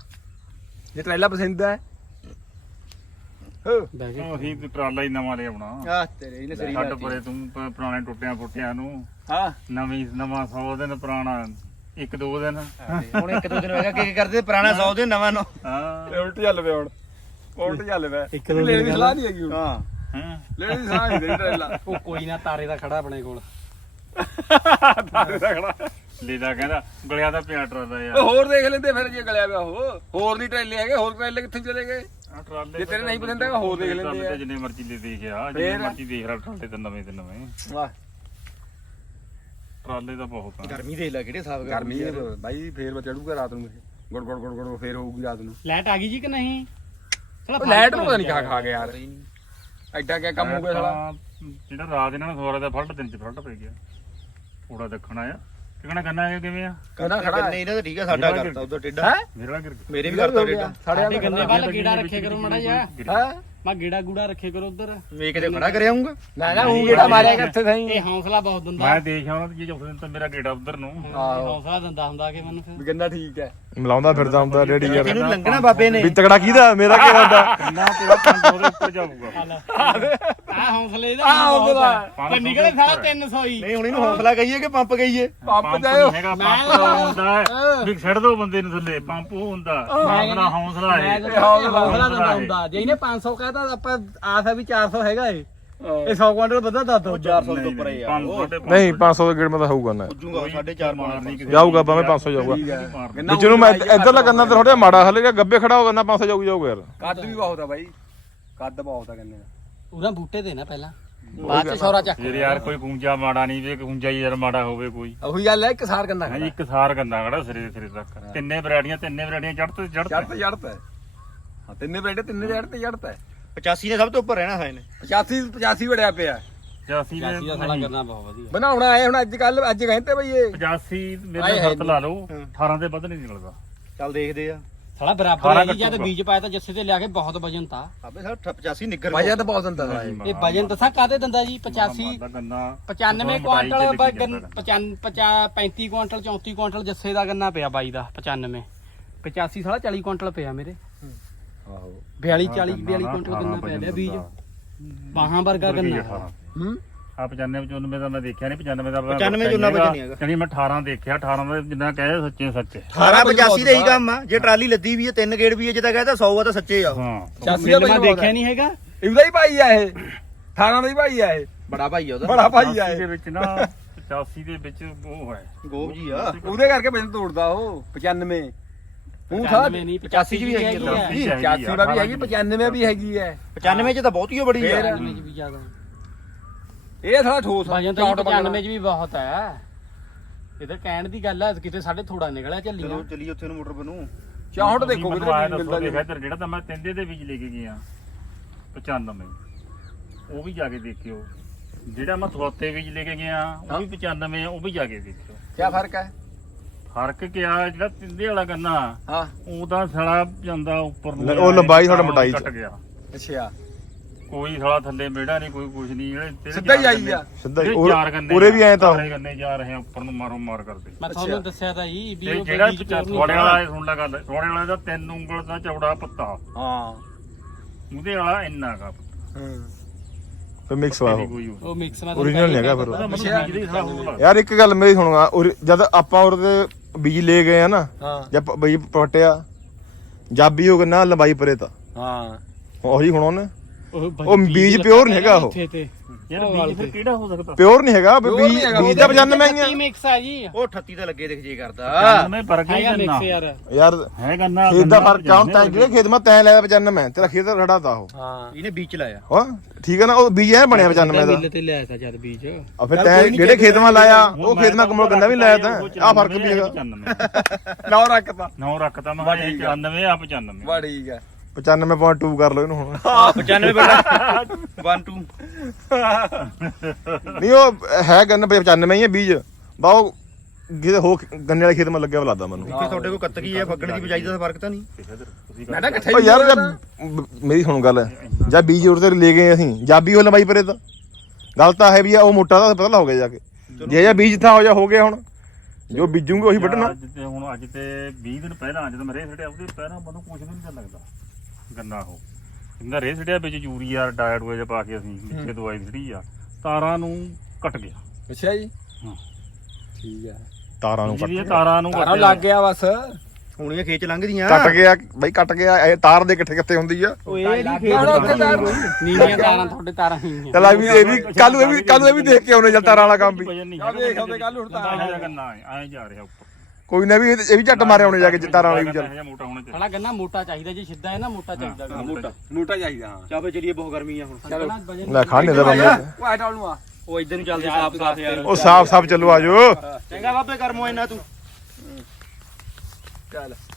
[SPEAKER 2] ਜੇ ਟਰੇਲਾ ਪਸੰਦ ਹੈ ਹੋ
[SPEAKER 4] ਬਹਿ ਕੇ
[SPEAKER 6] ਉਹ ਅਸੀਂ ਤੇ ਟਰਾਲਾ ਹੀ ਨਵਾਂ ਲਿਆਉਣਾ
[SPEAKER 3] ਆ ਤੇਰੇ ਇਹਨੇ ਸਰੀ
[SPEAKER 6] ਛੱਡ ਪਰੇ ਤੂੰ ਪ- ਪੁਰਾਣੇ ਟੁੱਟਿਆਂ ਫੁੱਟਿਆਂ ਨੂੰ
[SPEAKER 2] ਹਾਂ
[SPEAKER 6] ਨਵੀਂ ਨਵਾਂ ਸੌ ਦਿਨ ਪੁਰਾਣਾ ਇੱਕ ਦੋ ਦਿਨ
[SPEAKER 3] ਹੁਣ ਇੱਕ ਦੋ ਦਿਨ ਹੋਏਗਾ ਕੀ ਕੀ ਕਰਦੇ ਪੁਰਾਣਾ ਸੌ ਦੇ ਨਵਾਂ ਨੌ।
[SPEAKER 6] ਹਾਂ
[SPEAKER 2] ਇਹ ਉਲਟ ਚੱਲ ਪਿਆ ਹੁਣ ਉਲਟ ਚੱਲ ਪਿਆ
[SPEAKER 4] ਇੱਕ ਦੋ
[SPEAKER 2] ਲੈਣ ਦੀ
[SPEAKER 4] ਦਿਨ
[SPEAKER 2] ਸਲਾਹ ਨਹੀਂ ਹੈਗੀ ਹੁਣ
[SPEAKER 3] ਹਾਂ
[SPEAKER 6] ਹਾਂ
[SPEAKER 2] ਲੈਣ ਦੀ ਸਲਾਹ ਨਹੀਂ ਤੇਰੀ ਟਰੇਲਾ
[SPEAKER 4] ਉਹ ਕੋਈ ਨਾ ਤਾਰੇ ਦਾ ਖੜਾ ਆਪਣੇ ਕੋਲ
[SPEAKER 2] ਤਾਰੇ ਦਾ ਖੜਾ
[SPEAKER 6] ਲੀਦਾ ਕਹਿੰਦਾ ਗਲਿਆ ਦਾ ਪਿਆ ਟਰਾਲਾ ਯਾਰ
[SPEAKER 2] ਉਹ ਹੋਰ ਦੇਖ ਲੈਂਦੇ ਫਿਰ ਜੇ ਗਲਿਆ ਪਿਆ ਉਹ ਹੋਰ ਨਹੀਂ ਟਰੇਲੇ ਹੈਗੇ ਹੋਰ ਟਰੇਲੇ ਕਿੱਥੇ ਚਲੇ ਗਏ
[SPEAKER 6] ਆਹ ਟਰਾਲੇ
[SPEAKER 2] ਜੇ ਤੇਰੇ ਨਹੀਂ ਪਸੰਦ ਹੈਗਾ ਹੋਰ ਦੇਖ ਲੈਂਦੇ ਆ।
[SPEAKER 6] ਤੇ ਜਿੰਨੇ ਮਰਜ਼ੀ ਲੈ ਦੇਖਿਆ ਜਿੰਨੇ
[SPEAKER 2] ਫੇਰ?
[SPEAKER 6] ਮਰਜ਼ੀ ਦੇਖ ਰਾ ਟਰਾਲੇ ਤੇ ਨਵੇਂ ਤੇ ਨਵੇਂ
[SPEAKER 2] ਵਾਹ
[SPEAKER 6] ਟਰਾਲੇ ਦਾ ਬਹੁਤ ਆ
[SPEAKER 3] ਗਰਮੀ ਦੇਖ ਲੈ ਕਿਹੜੇ ਸਾਫ
[SPEAKER 2] ਗਰਮੀ ਹੈ ਬਾਈ ਫੇਰ ਚੜੂਗਾ ਰਾਤ ਨੂੰ ਇਹ ਗੁੜ ਗੁੜ ਗੁੜ ਗੁੜ ਫੇਰ ਹੋਊਗੀ ਰਾਤ ਨੂੰ
[SPEAKER 4] ਲਾਈਟ ਆ ਗਈ ਜੀ ਕਿ ਨਹੀਂ
[SPEAKER 2] ਉਹ ਲਾਈਟ ਨੂੰ ਪਤਾ ਨਹੀਂ ਖਾ ਖਾ ਗਿਆ ਯਾਰ ਐਡਾ ਕਿਆ ਕੰਮ ਹੋ ਗਿਆ ਸਾਲਾ
[SPEAKER 6] ਤਾਂ ਜਿਹੜਾ ਰਾਤ ਇਹਨਾਂ ਨੂੰ ਸਵਾਰਾ ਦਾ ਫਲਟ ਦਿਨ ਚ ਫਲਟ ਪੈ ਗਿਆ ਥੋੜਾ ਦੇਖਣਾ ਆ ਕਿਹਨਾਂ ਕਰਨਾ ਹੈ ਕਿਵੇਂ ਆ
[SPEAKER 2] ਕਹਿੰਦਾ ਖੜਾ ਹੈ।
[SPEAKER 3] ਇਹਨਾਂ ਦਾ ਠੀਕ ਆ ਸਾਡਾ ਕਰਤਾ ਉਧਰ ਟੇਡਾ
[SPEAKER 2] ਹੈ
[SPEAKER 6] ਮੇਰੇ ਨਾਲ ਗਿਰ ਗਿਆ
[SPEAKER 3] ਮੇਰੇ ਵੀ ਕਰਤਾ ਟੇਡਾ
[SPEAKER 2] ਸਾਡੇ
[SPEAKER 4] ਸਾਡੇ ਗੰਨੇ ਵੱਲ ਗੇੜਾ ਰੱਖੇ ਕਰੋ ਮੜਾ ਜਾ
[SPEAKER 2] ਹੈ
[SPEAKER 4] ਮੈਂ ਗੇੜਾ ਗੂੜਾ ਰੱਖੇ ਕਰੋ ਉਧਰ
[SPEAKER 3] ਮੈਂ ਕਿਤੇ ਖੜਾ ਕਰਿਆ ਆਉਂਗਾ
[SPEAKER 2] ਨਾ ਨਾ ਉਹ ਜਿਹੜਾ ਮਾਰਿਆ ਕਿੱਥੇ ਸਹੀ
[SPEAKER 4] ਇਹ ਹੌਸਲਾ ਬਹੁਤ ਦਿੰਦਾ
[SPEAKER 6] ਮੈਂ ਦੇਖਿਆ ਉਹਨਾਂ ਦੀ ਜੇ ਉਸ ਦਿਨ ਤਾਂ ਮੇਰਾ ਗੇੜਾ ਉਧਰ ਨੂੰ
[SPEAKER 4] ਇਹ
[SPEAKER 2] ਆਹੋ
[SPEAKER 4] ਹੌਸਲਾ ਦਿੰਦਾ ਹੁੰਦਾ ਕਿ ਮੈਨੂੰ ਫਿਰ
[SPEAKER 2] ਵੀ ਕਹਿੰਦਾ ਠੀਕ ਹੈ
[SPEAKER 5] ਮਿਲਾਉਂਦਾ ਫਿਰਦਾ ਹੁੰਦਾ ਰੇੜੀ ਯਾਰ
[SPEAKER 3] ਇਹਨੂੰ ਲੰਘਣਾ ਬਾਬੇ ਨੇ
[SPEAKER 5] ਵੀ ਤਕੜਾ ਕੀਦਾ ਮੇਰਾ ਕੀ ਹੁੰਦਾ
[SPEAKER 6] ਨਾ ਤੇਰਾ ਪੰਜ ਉਹਦੇ ਉੱਪਰ ਜਾਊਗਾ
[SPEAKER 4] ਆ ਹੌਸਲੇ ਦਾ
[SPEAKER 2] ਆ ਹੌਸਲਾ
[SPEAKER 4] ਪਰ ਨਿਕਲੇ ਸਾਰਾ ਤਿੰਨ ਸੌ ਹੀ
[SPEAKER 3] ਨਹੀਂ ਹੁਣ ਇਹਨੂੰ ਹੌਸਲਾ ਕਹੀਏ ਕਿ ਪੰਪ ਕਹੀਏ
[SPEAKER 2] ਪੰਪ
[SPEAKER 6] ਪੰਪ
[SPEAKER 2] ਜਾਇਓ
[SPEAKER 6] ਨਹੀਂ ਹੈਗਾ ਪੰਪ ਤਾਂ ਹੁੰਦਾ ਹੈ ਵੀ ਛੱਡ ਦੋ ਬੰਦੇ ਨੂੰ ਥੱਲੇ ਪੰਪ ਉਹ ਹੁੰਦਾ ਆਪਣਾ ਹੌਸਲਾ
[SPEAKER 4] ਮੈਂ
[SPEAKER 6] ਹੈ
[SPEAKER 4] ਤਾਂ ਹੌਸਲਾ ਦਿੰਦਾ ਹੁੰਦਾ ਜੇ ਇਹਨੇ ਪੰਜ ਸੌ ਕਹਤਾ ਆਪਾਂ ਆਸ ਆ ਵੀ ਚਾਰ ਸੌ ਹੈਗਾ ਏ ਇਹ ਸੌ ਕੁਆਂਟਲ ਵਧਾ ਦੱਸ ਦੋ
[SPEAKER 3] ਚਾਰ ਸੌ ਤੋਂ ਉੱਪਰ ਯਾਰ
[SPEAKER 5] ਨਹੀਂ ਪੰਜ ਸੌ ਦਾ ਗੇੜ ਮੈਂ ਤਾਂ ਹੋਊਗਾ ਨਾ
[SPEAKER 3] ਪੁੱਜੂਗਾ ਸਾਢੇ ਚਾਰ ਮਾਰਨੀ
[SPEAKER 5] ਜਾਊਗਾ ਭਾਵੇਂ ਪੰਜ ਸੌ ਜਾਊਗਾ
[SPEAKER 2] ਗੰਨਾ
[SPEAKER 5] ਵਿੱਚ ਨੂੰ ਮੈਂ ਇੱਧਰਲਾ ਕਰਨਾ ਤੇ ਥੋੜਾ ਮਾੜਾ ਹਲੇ ਗੱਬੇ ਖੜਾ ਹੋ ਕਰਨਾ ਪੰਜ ਸੌ ਜਾਊਗਾ ਜਾਊਗਾ ਯਾਰ
[SPEAKER 2] ਕੱਦ ਵੀ ਬਹੁਤ ਆ ਬਾਈ ਕੱਦ ਬਹੁਤ ਆ ਗੰਨੇ ਦਾ
[SPEAKER 4] ਉਹਨਾਂ ਬੂਟੇ ਦੇ ਨਾ ਪਹਿਲਾਂ ਬਾਅਦ ਚ ਸੌਰਾ ਚੱਕ
[SPEAKER 6] ਫਿਰ ਯਾਰ ਕੋਈ ਕੁੰਜਾ ਮਾੜਾ ਨਹੀਂ ਵੇ ਕੁੰਜਾ ਯਾਰ ਮਾੜਾ ਹੋਵੇ ਕੋਈ
[SPEAKER 2] ਉਹੀ ਗੱਲ ਹੈ ਇੱਕ ਸਾਰ ਗੰਨਾ
[SPEAKER 6] ਹਾਂ ਇੱਕ ਸਾਰ ਗੰਦਾ ਖੜਾ ਸਿਰੇ ਦੇ ਸਿਰੇ ਤੱਕ ਤਿੰਨੇ ਵੈਰਾਈਟੀਆਂ ਤਿੰਨੇ ਵੈਰਾਈਟੀਆਂ ਚੜ੍ਹ ਤੇ ਚੜ੍ਹ
[SPEAKER 2] ਜੜ ਤੇ ਜੜ ਤੇ ਹਾਂ ਤਿੰਨੇ ਬੈਠੇ ਤਿੰਨੇ ਜੜ ਤੇ ਜੜ ਤੇ
[SPEAKER 3] ਪਚਾਸੀ ਨੇ ਸਭ ਤੋਂ ਉੱਪਰ ਰਹਿਣਾ ਹੈ ਨੇ
[SPEAKER 2] ਪਚਾਸੀ ਪਚਾਸੀ ਵੜਿਆ ਪਿਆ
[SPEAKER 6] ਪਚਾਸੀ ਦੇ
[SPEAKER 4] ਦਾ ਸਾਲਾ ਕਰਨਾ ਬਹੁਤ ਵਧੀਆ
[SPEAKER 2] ਬਣਾਉਣਾ ਹੈ ਹੁਣ ਅੱਜ ਕੱਲ ਅੱਜ ਕਹਿੰਦੇ ਬਈ ਇਹ
[SPEAKER 6] ਪਚਾਸੀ
[SPEAKER 2] ਆਏ
[SPEAKER 6] ਮੇਰੇ
[SPEAKER 2] ਹੈ
[SPEAKER 6] ਹੱਥ ਲਾ ਲਓ ਅਠਾਰਾਂ ਦੇ ਵੱਧ ਨਹੀਂ ਨਿਕਲਦਾ
[SPEAKER 3] ਚੱਲ ਦੇਖਦੇ ਆ
[SPEAKER 4] ਸਾਲਾ ਬਰਾਬਰ ਹੈ ਜੀ ਜਦ ਬੀਜ ਪਾਇਆ ਤਾਂ ਜੱਸੇ ਤੇ ਲਿਆ ਕੇ ਬਹੁਤ ਵਜਨ ਤਾ
[SPEAKER 3] ਆਪੇ ਸਰ ਪਚਾਸੀ ਨਿੱਗਰ
[SPEAKER 2] ਵਜਾ ਤਾਂ ਬਹੁਤ ਹੁੰਦਾ ਦਾ ਇਹ
[SPEAKER 4] ਇਹ ਵਜਨ ਦੱਸਾਂ ਕਾਹਦੇ ਦਿੰਦਾ ਜੀ ਪਚਾਸੀ
[SPEAKER 6] ਗੰਨਾ
[SPEAKER 4] ਪਚਾਨਵੇਂ ਕੁਆਂਟਲ ਪੈਂਤੀ ਕੁਆਂਟਲ ਚੌਂਤੀ ਕੁਆਂਟਲ ਜੱਸੇ ਦਾ ਗੰਨਾ ਪਿਆ ਬਾਈ ਦਾ ਪਚਾਨਵੇਂ ਪਚਾਸੀ ਸਾਲਾ ਚਾਲੀ ਕੁਆਂਟਲ ਪਿਆ ਮੇਰੇ
[SPEAKER 2] ਆਹੋ
[SPEAKER 4] ਬਿਆਲੀ ਚਾਲੀ ਬਿਆਲੀ ਕੁਆਂਟਲ ਗੰਨਾ ਪਿਆ ਲਿਆ ਬੀਜ ਬਾਹਾਂ ਵਰਗਾ ਗੰਨਾ
[SPEAKER 2] ਹੂੰ
[SPEAKER 6] ਆ ਪਚਾਨਵੇਂ ਪਚਾਨਵੇਂ ਦਾ ਮੈਂ ਦੇਖਿਆ ਨਹੀਂ ਪਚਾਨਵੇਂ ਦਾ
[SPEAKER 3] ਪਚਾਨਵੇਂ ਚੋਂ ਨਾ ਵਜਨ ਨਹੀਂ ਹੈਗਾ।
[SPEAKER 6] ਜਾਨੀ ਮੈਂ ਅਠਾਰਾਂ ਦੇਖਿਆ ਅਠਾਰਾਂ ਦਾ ਜਿੰਨਾ ਕਹੇ ਸੱਚੇ ਸੱਚੇ
[SPEAKER 3] ਅਠਾਰਾਂ ਪਚਾਸੀ ਦਾ ਹੀ ਕੰਮ ਆ ਜੇ ਟਰਾਲੀ ਲੱਦੀ ਵੀ ਹੈ ਤਿੰਨ ਗੇੜ ਵੀ ਹੈ ਜੇ ਤਾਂ ਕਹਿੰਦਾ ਸੌ ਆ ਤਾਂ ਸੱਚੇ ਆ
[SPEAKER 6] ਹਾਂ
[SPEAKER 2] ਪਚਾਸੀ ਦਾ
[SPEAKER 4] ਮੈਂ
[SPEAKER 2] ਬਾਈ
[SPEAKER 4] ਦੇਖਿਆ ਨਹੀਂ ਹੈਗਾ
[SPEAKER 2] ਇਹਦਾ ਹੀ ਭਾਈ ਆ ਇਹ ਅਠਾਰਾਂ ਦਾ ਹੀ ਭਾਈ ਆ ਇਹ
[SPEAKER 3] ਬੜਾ ਭਾਈ ਆ ਉਹਦਾ
[SPEAKER 2] ਬੜਾ ਭਾਈ ਆ
[SPEAKER 6] ਪਚਾਸੀ
[SPEAKER 2] ਇਹ
[SPEAKER 6] ਦੇ ਵਿੱਚ ਨਾ ਪਚਾਸੀ ਦੇ ਵਿੱਚ ਉਹ ਹੈ
[SPEAKER 3] ਗੋਬ ਜੀ ਆ
[SPEAKER 2] ਉਹਦੇ ਕਰਕੇ ਵਜਨ ਤੋੜਦਾ ਉਹ ਪਚਾਨਵੇਂ ਉਹ ਸਾਲਾ
[SPEAKER 4] ਪਚਾਨਵੇਂ ਨਹੀਂ ਪਚਾਸੀ ਵੀ ਹੈਗੀ ਹੈ
[SPEAKER 2] ਪਚਾਸੀ ਦਾ ਵੀ ਹੈਗੀ ਪਚਾਨਵੇਂ ਵੀ ਹੈਗੀ ਹੈ
[SPEAKER 3] ਪਚਾਨਵੇਂ ਚ ਤਾਂ ਬਹੁਤੀ ਓ ਬੜੀ ਆ
[SPEAKER 4] ਪਚਾਨਵੇਂ ਚ ਵੀ ਜ਼ਿਆਦਾ
[SPEAKER 2] ਇਹ ਸਾਲਾ ਠੋਸ
[SPEAKER 4] ਵਜਨ ਤਾਂ ਪਚਾਨਵੇਂ ਚ ਵੀ ਬਹੁਤ ਹੈ ਇਹ ਤਾਂ ਕਹਿਣ ਦੀ ਗੱਲ ਹੈ ਕਿਤੇ ਸਾਡੇ ਥੋੜਾ ਨਿਕਲਿਆ ਚੱਲੀਆਂ
[SPEAKER 3] ਚਲੋ ਚਲੀ ਉੱਥੇ ਨੂੰ ਮੋਟਰ ਬਣੂ
[SPEAKER 2] ਚਾਹਟ ਦੇਖੋ
[SPEAKER 6] ਮੈਨੂੰ ਆਇਆ
[SPEAKER 2] ਕਿਤੇ
[SPEAKER 6] ਦੱਸੋ
[SPEAKER 2] ਮਿਲਦਾ
[SPEAKER 6] ਦੇਖਿਆ ਇੱਧਰ ਜਿਹੜਾ ਤਾਂ ਮੈਂ ਤਿੰਦੇ ਦੇ ਵਿੱਚ ਲੈ ਕੇ ਗਿਆ ਪਚਾਨਵੇਂ ਉਹ ਵੀ ਜਾ ਕੇ ਦੇਖਿਓ ਜਿਹੜਾ ਮੈਂ ਥੋਤੇ ਵਿੱਚ ਲੈ ਕੇ ਗਿਆ ਉਹ ਵੀ ਪਚਾਨਵੇਂ ਉਹ ਵੀ ਜਾ ਕੇ ਦੇਖਿਓ
[SPEAKER 2] ਕੀ ਫਰਕ ਹੈ
[SPEAKER 6] ਫਰਕ ਕਿਆ ਜਿਹੜਾ ਤਿੰਦੇ ਵਾਲਾ ਗੰਨਾ
[SPEAKER 2] ਹਾਂ
[SPEAKER 6] ਉਹਦਾ ਸੜਾ ਜਾਂਦਾ ਉੱਪਰ ਨੂੰ
[SPEAKER 5] ਉਹ ਲੰਬਾਈ ਤੁਹਾਡਾ ਮੋਟਾਈ ਚ।
[SPEAKER 6] ਕੱਟ ਗਿਆ
[SPEAKER 2] ਅੱਛਾ
[SPEAKER 6] ਕੋਈ ਸੜਾ ਥੱਲੇ ਮੇੜਾ ਨਹੀਂ ਕੋਈ ਕੁਝ ਨਹੀਂ ਜਿਹੜੇ ਤੇਰੇ
[SPEAKER 2] ਸਿੱਧਾ ਹੀ
[SPEAKER 6] ਚਾਰ
[SPEAKER 2] ਆਈ
[SPEAKER 6] ਗੰਨੇ-
[SPEAKER 2] ਆ
[SPEAKER 5] ਸਿੱਧਾ ਹੀ
[SPEAKER 6] ਜਿਹੜੇ
[SPEAKER 5] ਉਰੇ-
[SPEAKER 6] ਚਾਰ ਗੰਨੇ
[SPEAKER 5] ਉਰੇ ਵੀ ਆਏ ਤਾਂ
[SPEAKER 6] ਸਾਰੇ ਗੰਨੇ ਜਾ ਰਹੇ ਆ ਉੱਪਰ ਨੂੰ ਮਾਰੋ ਮਾਰ ਕਰਦੇ
[SPEAKER 4] ਮੈਂ ਤੁਹਾਨੂੰ ਦੱਸਿਆ ਤਾਂ ਜੀ ਵੀ
[SPEAKER 6] ਤੇ
[SPEAKER 4] ਉਹ
[SPEAKER 6] ਜਿਹੜਾ
[SPEAKER 4] ਬੀਜ ਚੋਰ
[SPEAKER 6] ਥੋੜੇ ਵਾਲਾ ਸੁਣ ਲੈ ਗੱਲ ਥੋੜੇ ਵਾਲੇ ਦਾ ਤਿੰਨ ਉਂਗਲ ਦਾ ਚੌੜਾ ਪੱਤਾ
[SPEAKER 2] ਹਾਂ
[SPEAKER 6] ਉਹਦੇ ਵਾਲਾ ਇੰਨਾ ਕਾ
[SPEAKER 2] ਹੂੰ
[SPEAKER 5] ਫੇ ਮਿਕਸ ਵਾ ਉਹ
[SPEAKER 6] ਕੋਈ
[SPEAKER 4] ਉਹ ਮਿਕਸ ਮੈਂ
[SPEAKER 5] ਓਰੀਜਨਲ ਨਹੀਂ ਹੈਗਾ ਫਿਰ ਉਹ।
[SPEAKER 6] ਮੈਨੂੰ ਬੀਜ ਦੇ ਹਿਸਾਬ ਨਾਲ ਲੱਗਦਾ।
[SPEAKER 5] ਯਾਰ ਇੱਕ ਗੱਲ ਮੇਰੀ ਸੁਣੂਗਾ ਉਰੇ- ਜਦ ਆਪਾਂ ਉਹਦੇ ਬੀਜ ਲੈ ਗਏ ਆ ਨਾ
[SPEAKER 2] ਹਾਂ
[SPEAKER 5] ਜਦ ਬੀਜ ਪਟਿਆ ਜਾਬੀ ਹੋ ਗਿਆ ਨਾ ਲੰਬਾਈ ਪਰੇ ਤਾਂ
[SPEAKER 2] ਹਾਂ
[SPEAKER 5] ਉਹੀ ਹੁਣ ਉਹਨੇ
[SPEAKER 4] ਉਹ
[SPEAKER 5] ਉਹ ਬੀਜ ਪਿਓਰ ਨਹੀਂ ਹੈਗਾ ਉਹ
[SPEAKER 4] ਇੱਥੇ ਤੇ
[SPEAKER 6] ਯਾਰ ਬੀਜ ਫਿਰ ਕਿਹੜਾ ਹੋ ਸਕਦਾ
[SPEAKER 5] ਪਿਓਰ ਨਹੀਂ ਹੈਗਾ ਵੀ
[SPEAKER 2] Pure
[SPEAKER 5] ਬੀਜ
[SPEAKER 2] ਨਹੀਂ ਹੈਗਾ,
[SPEAKER 5] ਬੀਜ ਤਾਂ ਪਚਾਨਵੇਂ ਹੀ ਆ
[SPEAKER 4] ਮਿਕਸ ਆ ਜੀ
[SPEAKER 3] ਉਹ ਅਠੱਤੀ ਦਾ ਲੱਗੇ ਦੇਖ ਜੇ ਕਰਦਾ
[SPEAKER 6] ਮੈਂ ਵਰਗਾ ਹੀ
[SPEAKER 4] ਹੈਗਾ
[SPEAKER 6] ਗੰਨਾ
[SPEAKER 4] ਮਿਕਸ ਯਾਰ
[SPEAKER 5] ਯਾਰ
[SPEAKER 6] ਹੈ ਗੰਨਾ
[SPEAKER 5] ਖੇਤ ਦਾ ਫਰਕ ਆ ਹੁਣ ਤਾਂ ਜਿਹੜੇ ਖੇਤ ਮੈਂ ਤੈਂ ਲਾਇਆ ਪਚਾਨਵੇਂ ਤੇਰਾ ਖੇਤ ਰੜਾ ਤਾ ਉਹ
[SPEAKER 2] ਹਾਂ
[SPEAKER 3] ਇਹਨੇ ਬੀਚ ਲਾਇਆ
[SPEAKER 5] ਹਾਂ ਠੀਕ ਹੈ ਨਾ ਉਹ ਬੀਜ ਐ ਬਣਿਆ ਪਚਾਨਵੇਂ ਦਾ
[SPEAKER 4] ਮਿੱਲ ਤੇ ਲਿਆਇਆ ਤਾਂ ਜਦ ਬੀਜ
[SPEAKER 5] ਆ ਫਿਰ ਤੈਂ ਜਿਹੜੇ ਖੇਤ ਮੈਂ ਲਾਇਆ ਉਹ ਖੇਤ ਮੈਂ ਕਮਲ ਗੰਨਾ ਵੀ ਲਾਇਆ ਤਾਂ ਆ ਫਰਕ ਵੀ ਹੈਗਾ
[SPEAKER 2] ਨੌ ਰੱਖਤਾ
[SPEAKER 6] ਨੌ ਰੱਖਤਾ ਮੈਂ ਕਿਹਾ ਇਹ ਪਚਾਨਵੇਂ ਆ ਪਚਾਨਵੇਂ
[SPEAKER 2] ਵਾ ਠੀਕ ਹੈ
[SPEAKER 5] ਪਚਾਨਵੇਂ ਪੁਆਇੰਟ ਦੋ ਕਰ ਲਓ ਇਹਨੂੰ ਹੁਣ
[SPEAKER 3] ਆ ਪਚਾਨਵੇਂ ਬੜਾ ਇੱਕ ਦੋ
[SPEAKER 5] ਨਹੀਂ ਉਹ ਹੈ ਗੰਨਾ ਪਚਾਨਵੇਂ ਹੀ ਹੈ ਬੀਜ ਬਾ ਉਹ ਕਿਤੇ ਹੋ ਗੰਨੇ ਵਾਲੇ ਖੇਤ ਮੈਂ ਲੱਗਿਆ ਵਾ ਲੱਗਦਾ ਮੈਨੂੰ
[SPEAKER 3] ਇੱਥੇ ਤੁਹਾਡੇ ਕੋਲ ਕੱਤਕੀ ਹੈ ਫੱਗਣ ਦੀ ਬਜਾਈ ਦਾ ਫਰਕ ਤਾਂ ਨਹੀਂ
[SPEAKER 2] ਮੈਂ ਤਾਂ ਇਕੱਠਾ
[SPEAKER 5] ਉਹ
[SPEAKER 2] ਹੀ
[SPEAKER 5] ਯਾਰ ਜਦ ਮੇਰੀ ਸੁਣ ਗੱਲ ਜਦ ਬੀਜ ਉਰ ਤੇ ਲੈ ਗਏ ਅਸੀਂ ਜਾਬੀ ਹੋ ਲੰਬਾਈ ਪਰੇ ਤਾਂ ਗੱਲ ਤਾਂ ਹੈ ਵੀ ਆ ਉਹ ਮੋਟਾ ਦਾ ਪਤਲਾ ਹੋ ਗਿਆ ਜਾ ਕੇ ਜੇ ਜਾਂ ਬੀਜ ਥਾ ਹੋ ਜਾ ਹੋ ਗਿਆ ਹੁਣ ਜੋ ਬੀਜੂਗੇ ਉਹੀ ਵੱਢਣਾ
[SPEAKER 6] ਅੱਜ ਤੇ ਹੁਣ ਅੱਜ ਤੇ ਵੀਹ ਦਿਨ ਪਹਿਲਾਂ ਜਦੋਂ ਮੈਂ ਰੇਹ ਛੜਿਆ ਉਹਦੇ ਪਹਿਲਾਂ ਮੈਨੂੰ ਕੁਝ ਵੀ ਨਹੀਂ ਲੱਗਦਾ ਗੰਨਾ ਉਹ ਜਿੰਦਾ ਰੇਹ ਛੜਿਆ ਵਿੱਚ ਯੂਰੀਆ ਡਾਇਟ ਹੋਏ ਪਾ ਕੇ ਅਸੀਂ ਵਿੱਚੇ ਦਵਾਈ ਛੜੀ ਆ ਤਾਰਾਂ ਨੂੰ ਕੱਟ ਗਿਆ
[SPEAKER 2] ਅੱਛਾ ਜੀ
[SPEAKER 6] ਹਾਂ
[SPEAKER 2] ਠੀਕ ਹੈ
[SPEAKER 5] ਤਾਰਾਂ ਨੂੰ ਕੱਟ
[SPEAKER 6] ਜਿਹੜੀ ਇਹ ਤਾਰਾਂ ਨੂੰ
[SPEAKER 2] ਤਾਰਾਂ
[SPEAKER 6] ਕੱਟਿਆ।
[SPEAKER 2] ਲੱਗ ਗਿਆ ਬਸ
[SPEAKER 3] ਹੁਣੀਆਂ ਖੇਚ ਲੰਘਦੀਆਂ
[SPEAKER 5] ਕੱਟ ਗਿਆ ਬਾਈ ਕੱਟ ਗਿਆ ਇਹ ਤਾਰ ਦੇ ਕਿੱਥੇ ਕਿੱਥੇ ਹੁੰਦੀ ਆ
[SPEAKER 3] ਓਏ ਇਹ ਨਹੀਂ
[SPEAKER 2] ਹੁਣ ਉੱਥੇ ਤਾਰ ਨੂੰ
[SPEAKER 4] ਨੀਵੀਆਂ ਤਾਰਾਂ ਤੁਹਾਡੇ ਤਾਰਾਂ ਨਹੀਂ
[SPEAKER 5] ਚੱਲ ਆ ਵੀ ਇਹ ਵੀ ਕੱਲ ਨੂੰ ਇਹ ਵੀ ਕੱਲ ਨੂੰ ਇਹ ਵੀ ਦੇਖ ਕੇ ਆਉਣੇ ਚੱਲ ਤਾਰਾਂ ਵਾਲਾ ਕੰਮ ਵੀ
[SPEAKER 6] ਵਜਨ ਨਹੀਂ
[SPEAKER 2] ਆ ਵੇਖ ਆਉਂਦੇ ਕੱਲ ਹੁਣ ਤਾਰ
[SPEAKER 6] ਤਾਰਾਂ ਗੰਨਾ ਐ ਜਾ ਰਿਹਾ ਉੱਪਰ
[SPEAKER 5] ਕੋਈ ਨਾ ਵੀ ਇਹ ਇਹ ਵੀ ਝੱਟ ਮਾਰੇ ਆਉਣੇ ਜਾ ਕੇ ਤਾਰਾਂ ਵਾਲੇ ਵੀ ਚੱਲ
[SPEAKER 6] ਇਹ ਮੋਟਾ ਹੋਣਾ ਚਾਹੀਦਾ
[SPEAKER 4] ਸਾਲਾ ਗੰਨਾ ਮੋਟਾ ਚਾਹੀਦਾ ਜੇ ਸਿੱਧਾ ਹੈ ਨਾ ਮੋਟਾ ਚਾਹੀਦਾ ਗੰਨਾ।
[SPEAKER 2] ਮੋਟਾ ਮੋਟਾ ਚਾਹੀਦਾ ਹਾਂ
[SPEAKER 3] ਚਾਬੇ ਚਲੀਏ ਬਹੁਤ ਗਰਮੀ ਆ ਹੁਣ
[SPEAKER 4] ਗੰਨਾ ਵਜਨ
[SPEAKER 5] ਲੈ ਖਾਣੇ ਦਾ ਬੰਦੇ
[SPEAKER 2] ਉਹ ਆ ਟਾਲ ਨੂੰ ਆ
[SPEAKER 3] ਉਹ ਇੱਧਰ ਨੂੰ ਚੱਲਦੇ ਸਾਫ ਸਾਫ ਯਾਰ
[SPEAKER 5] ਉਹ ਸਾਫ ਸਾਫ ਚੱਲੋ ਆਜੋ
[SPEAKER 3] ਚੰਗਾ ਬਾਬੇ ਕਰਮੋ ਇੰਨਾ ਤੂੰ
[SPEAKER 2] ਚੱਲ